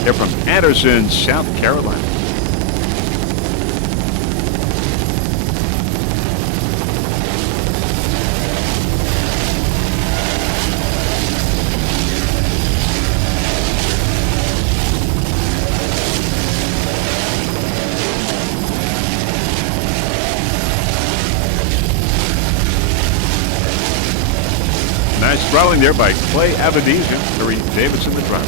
They're from Anderson, South Carolina. Nice throttling there by Clay Avedisian. Terry Davidson, the driver.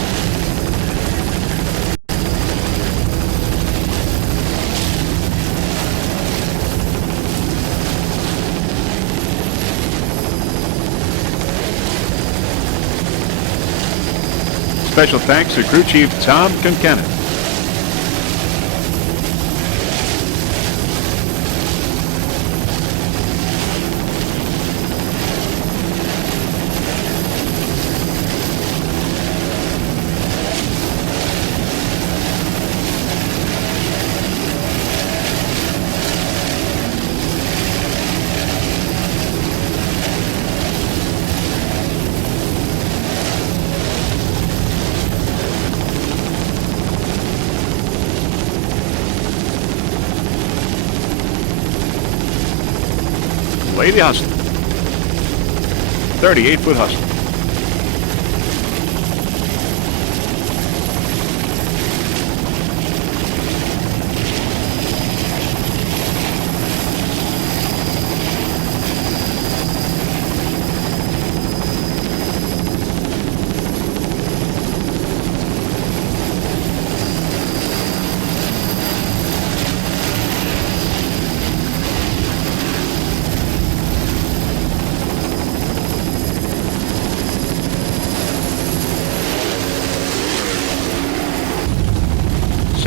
Special thanks to Crew Chief Tom Concannon. Lady Hustler. 38-foot Hustler.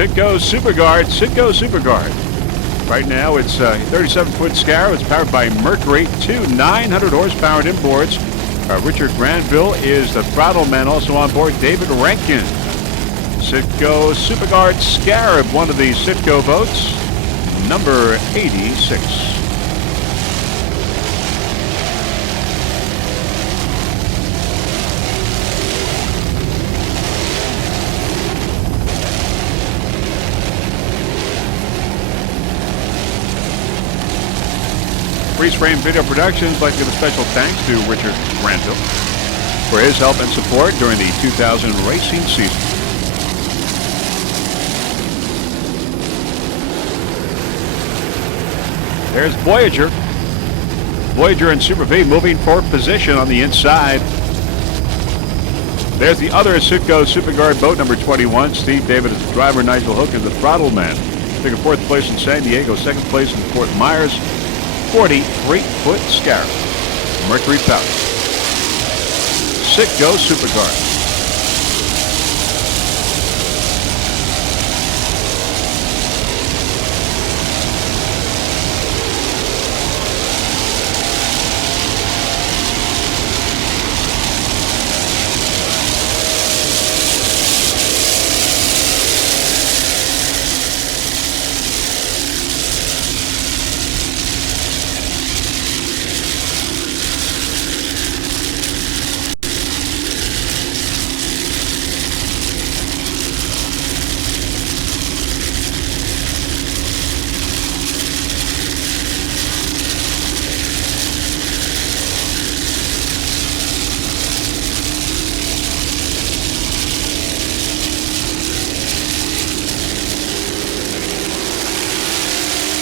Sitco Super Guard. Right now it's a 37-foot Scarab. It's powered by Mercury, 2 900 horsepower inboards. Richard Granville is the throttle man. Also on board, David Rankin. Sitco Super Guard Scarab, one of the Sitco boats, number 86. Freeze Frame Video Productions like to give a special thanks to Richard Granville for his help and support during the 2000 racing season. There's Voyager. Voyager and Super V moving for position on the inside. There's the other Sitco Super Guard boat, number 21. Steve David is the driver. Nigel Hook is the throttle man. Taking 4th place in San Diego, 2nd place in Fort Myers. 43-foot Scarab. Mercury Power. Sitco Super Guard.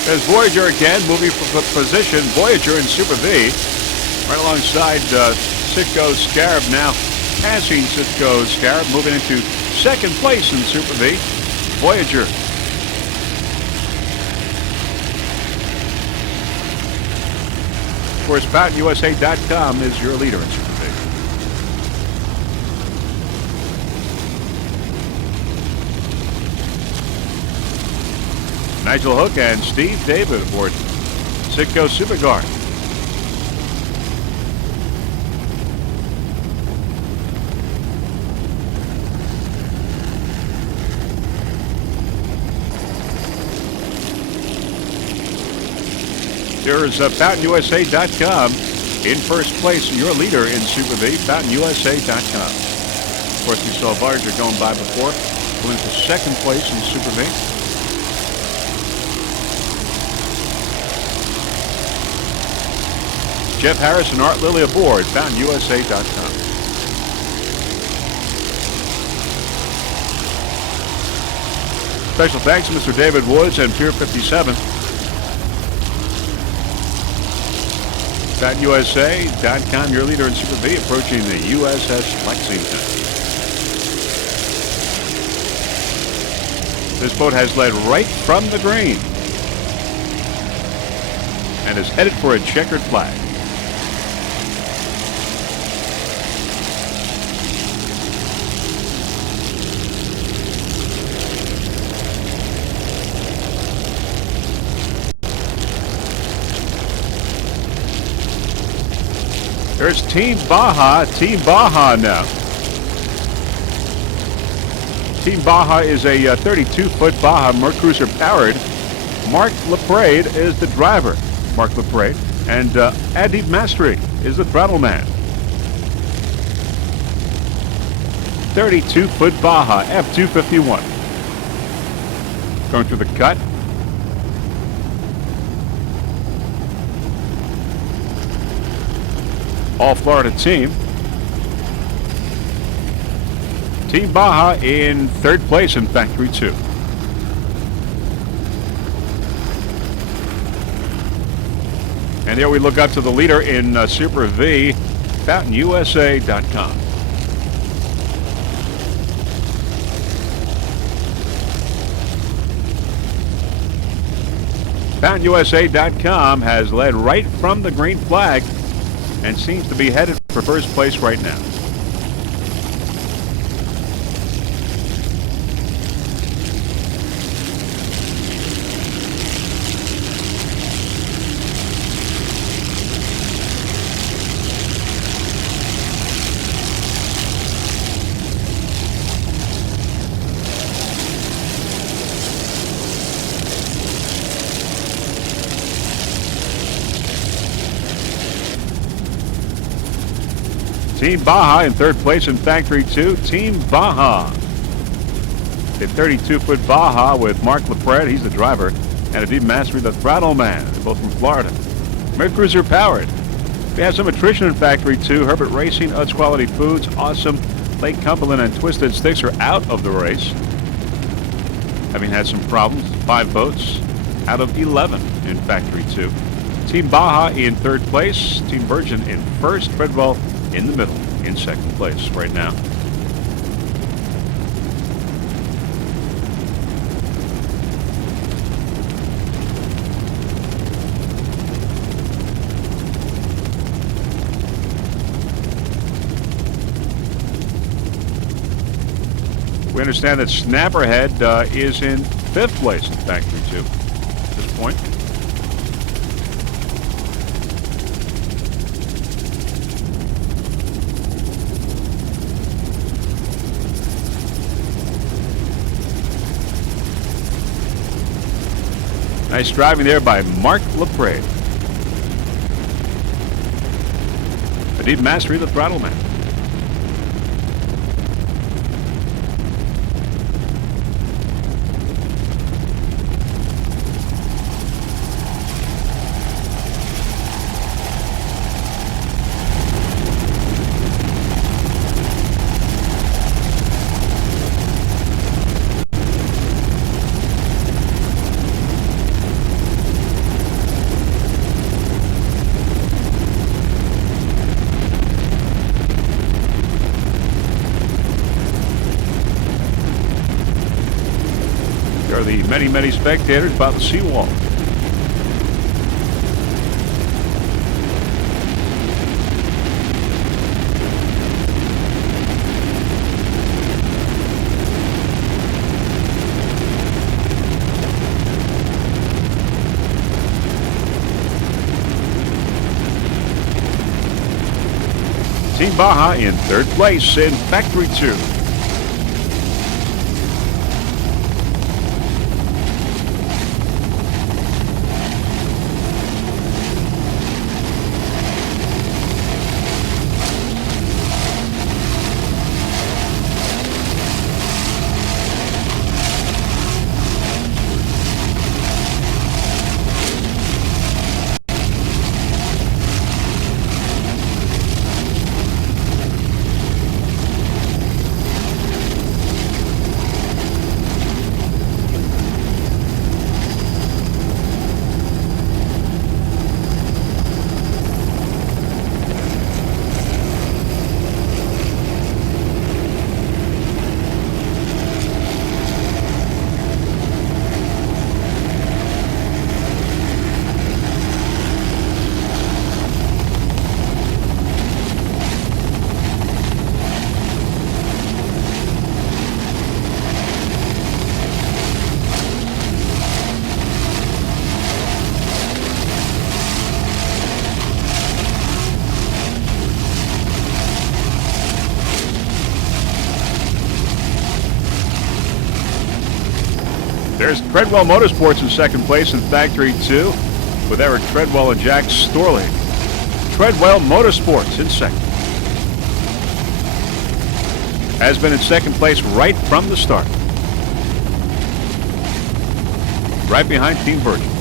There's Voyager again, moving for position. Voyager and Super V right alongside Sitco Scarab, now passing Sitco Scarab, moving into 2nd place in Super V. Voyager. Of course, PountainUSA.com is your leader in Super V. Nigel Hook and Steve David aboard Sitco Superguard. Here's PountainUSA.com in first place, your leader in Super V, PountainUSA.com. Of course, we saw Voyager going by before, going to second place in Super V. Jeff Harris and Art Lilly aboard, PountainUSA.com. Special thanks to Mr. David Woods and Pier 57. PountainUSA.com, your leader in Super V, approaching the USS Lexington. This boat has led right from the green and is headed for a checkered flag. There's Team Baja now. Team Baja is a 32-foot Baja Mercruiser powered. Mark LaPrade is the driver. Mark LaPrade. And Adib Mastri is the throttle man. 32-foot Baja F251. Going through the cut. All Florida team. Team Baja in third place in Factory 2. And here we look up to the leader in Super V, FountainUSA.com. FountainUSA.com has led right from the green flag and seems to be headed for first place right now. Team Baja in third place in Factory 2. Team Baja. The 32-foot Baja with Mark LaPrade, he's the driver, and Adib Mastri, the throttle man. They're both from Florida. Mercruiser powered. We have some attrition in Factory 2. Herbert Racing, Utz Quality Foods, Awesome, Lake Cumberland, and Twisted Sticks are out of the race, having had some problems. 5 boats out of 11 in Factory 2. Team Baja in third place. Team Virgin in first. Fredwell in the middle, in second place right now. We understand that Snapperhead is in fifth place in Factory 2 at this point. Nice driving there by Mark LaPrade. Adib Mastri, the throttle man. the many, many spectators by the seawall. Team Baja in third place in Factory 2. There's Treadwell Motorsports in second place in Factory 2 with Eric Treadwell and Jack Storley. Treadwell Motorsports in second. Has been in second place right from the start. Right behind Team Virgin.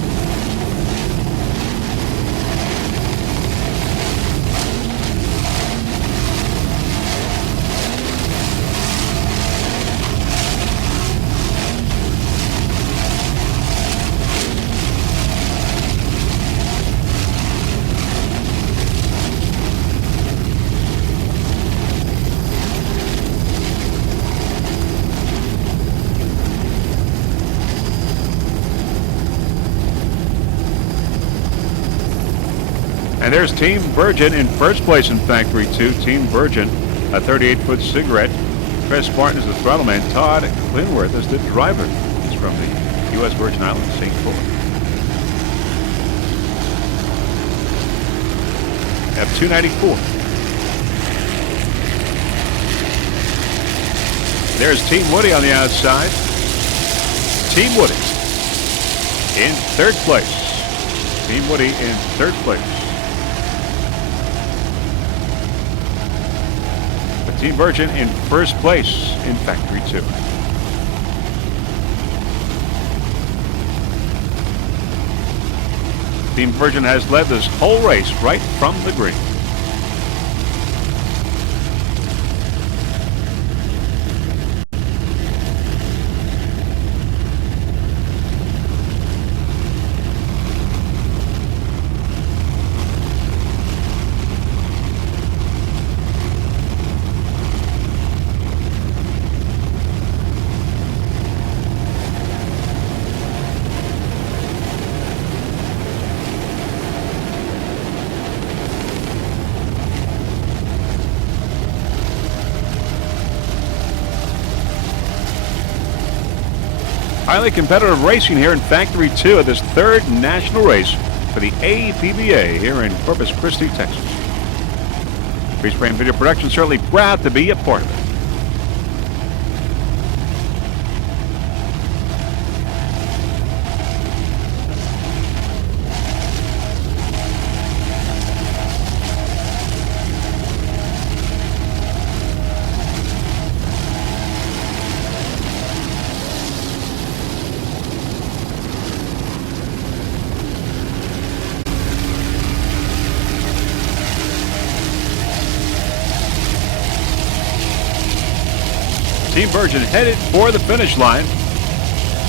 And there's Team Virgin in first place in Factory 2. Team Virgin, a 38-foot cigarette. Chris Martin is the throttle man. Todd Clinworth is the driver. He's from the U.S. Virgin Islands, St. Paul. F294. There's Team Woody on the outside. Team Woody in third place. Team Woody in third place. Team Virgin in first place in Factory 2. Team Virgin has led this whole race right from the green. Highly competitive racing here in Factory 2 of this third national race for the APBA here in Corpus Christi, Texas. Freeze Frame Video Production certainly proud to be a part of it. Team Virgin headed for the finish line,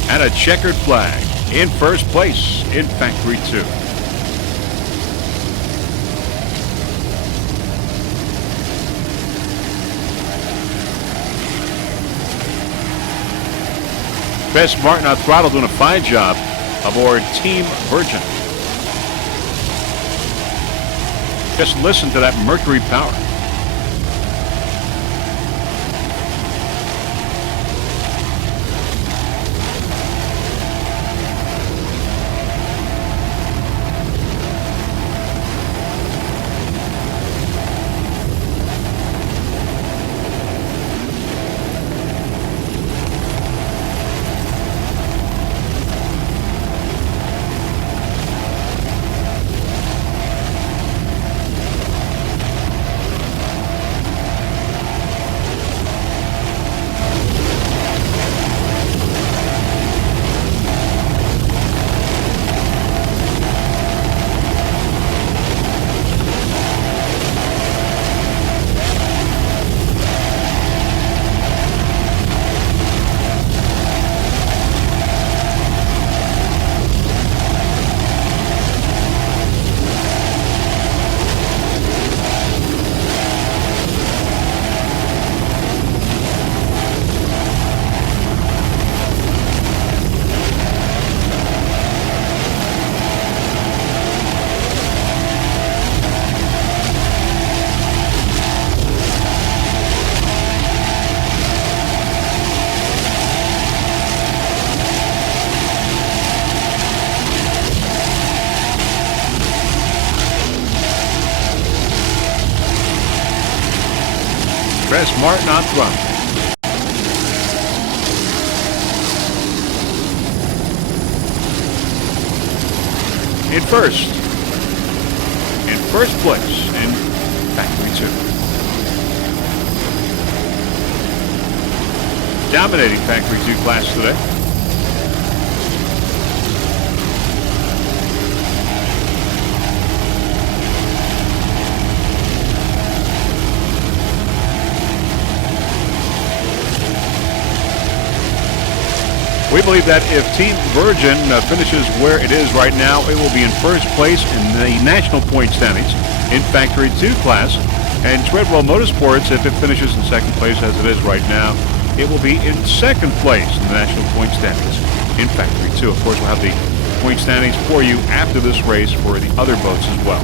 and a checkered flag in first place in Factory 2. Chris Martin on throttle doing a fine job aboard Team Virgin. Just listen to that Mercury power. Chris Martin on throttle. In first place in Factory 2. Dominating Factory 2 class today. We believe that if Team Virgin finishes where it is right now, it will be in first place in the national point standings in Factory 2 class. And Treadwell Motorsports, if it finishes in second place as it is right now, it will be in second place in the national point standings in Factory 2. Of course, we'll have the point standings for you after this race for the other boats as well.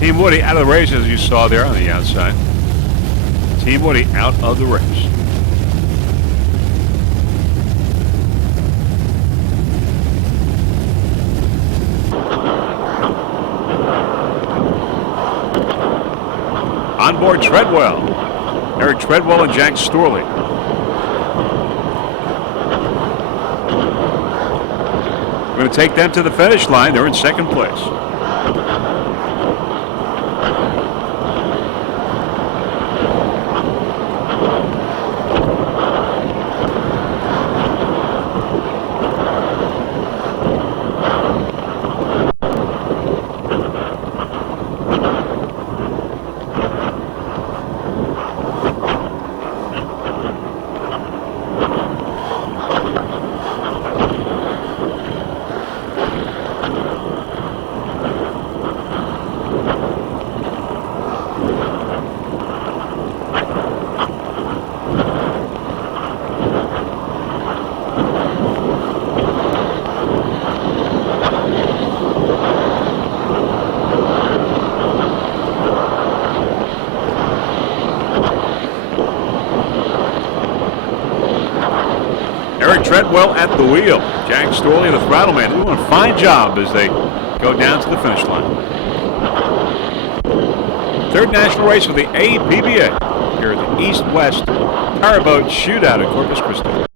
Team Woody out of the race, as you saw there on the outside. Team Woody out of the race. On board Treadwell, Eric Treadwell and Jack Storley. We're going to take them to the finish line. They're in second place. Treadwell at the wheel. Jack Storley, the throttle man, doing a fine job as they go down to the finish line. Third national race for the APBA here at the East West Powerboat Shootout at Corpus Christi.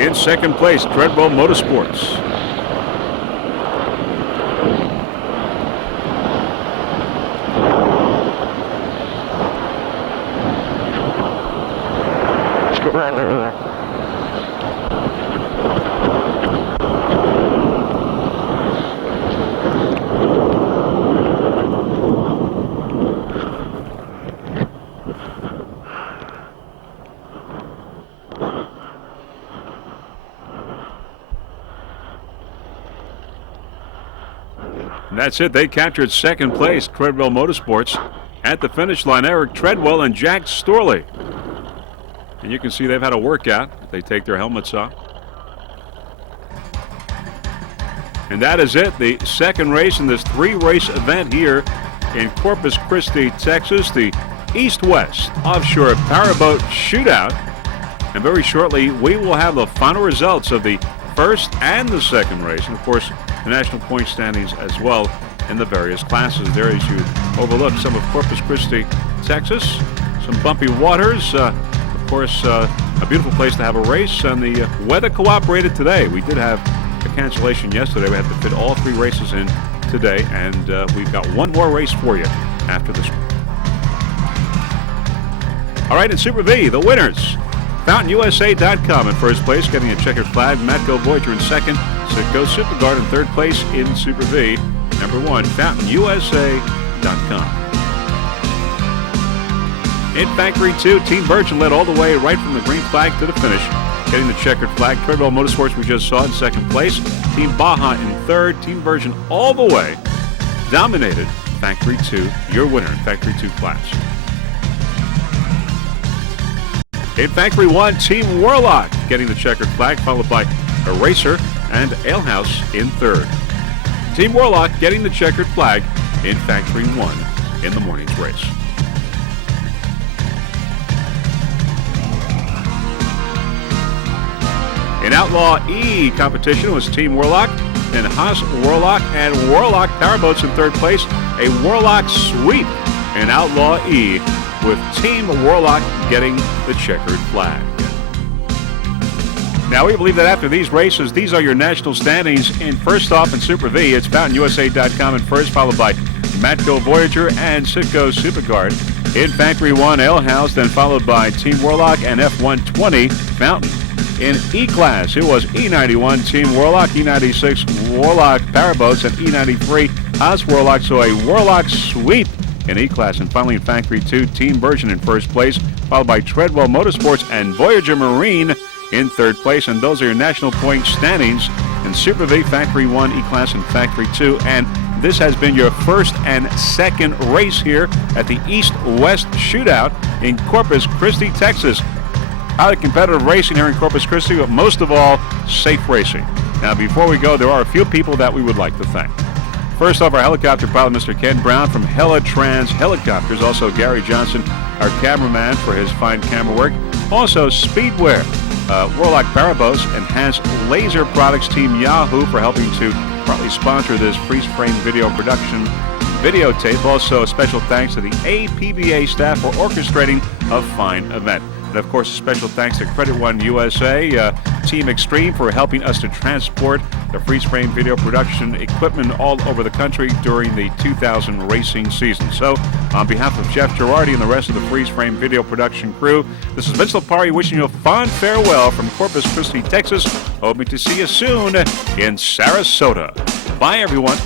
In second place, Treadwell Motorsports. And that's it. They captured second place, Treadwell Motorsports. At the finish line, Eric Treadwell and Jack Storley. And you can see they've had a workout. They take their helmets off. And that is it. The second race in this three-race event here in Corpus Christi, Texas. The East West Offshore Powerboat Shootout. And very shortly, we will have the final results of the first and the second race. And, of course, the national point standings as well in the various classes there as you overlook some of Corpus Christi, Texas. Some bumpy waters. Of course, a beautiful place to have a race. And the weather cooperated today. We did have a cancellation yesterday. We had to fit all three races in today. And we've got one more race for you after this one. All right, in Super V, the winners. FountainUSA.com in first place, getting a checkered flag. Matco Voyager in second. Sitco Superguard in third place in Super V. Number one, FountainUSA.com. In Factory 2, Team Virgin led all the way right from the green flag to the finish, getting the checkered flag. Treadwell Motorsports we just saw in second place. Team Baja in third. Team Virgin all the way dominated Factory 2, your winner in Factory 2 class. In Factory 1, Team Warlock getting the checkered flag, followed by Eraser and Alehouse in third. Team Warlock getting the checkered flag in Factory 1 in the morning's race. In Outlaw E competition was Team Warlock, then Haas Warlock and Warlock Powerboats in third place. A Warlock sweep in Outlaw E, with Team Warlock getting the checkered flag. Now, we believe that after these races, these are your national standings. In first off in Super V, it's FountainUSA.com in first, followed by Matco Voyager and Sitco Superguard. In Factory 1, Alehouse, then followed by Team Warlock and F-120 Fountain. In E-Class, it was E91 Team Warlock, E96 Warlock Powerboats, and E93 Haas Warlock, so a Warlock sweep in E-Class. And finally in Factory 2, Team Virgin in first place, followed by Treadwell Motorsports and Voyager Marine in third place. And those are your national point standings in Super V, Factory 1, E-Class, and Factory 2. And this has been your first and second race here at the East West Shootout in Corpus Christi, Texas. Highly competitive racing here in Corpus Christi, but most of all, safe racing. Now, before we go, there are a few people that we would like to thank. First off, our helicopter pilot, Mr. Ken Brown from Helitrans Helicopters. Also, Gary Johnson, our cameraman, for his fine camera work. Also, Speedwear, Warlock Powerboats, Enhanced Laser Products, Team Yahoo for helping to partly sponsor this freeze-frame video production videotape. Also, a special thanks to the APBA staff for orchestrating a fine event. And, of course, a special thanks to Credit One USA, Team Extreme, for helping us to transport the freeze-frame video production equipment all over the country during the 2000 racing season. So, on behalf of Jeff Girardi and the rest of the freeze-frame video production crew, this is Vince Lopari wishing you a fond farewell from Corpus Christi, Texas. Hoping to see you soon in Sarasota. Bye, everyone.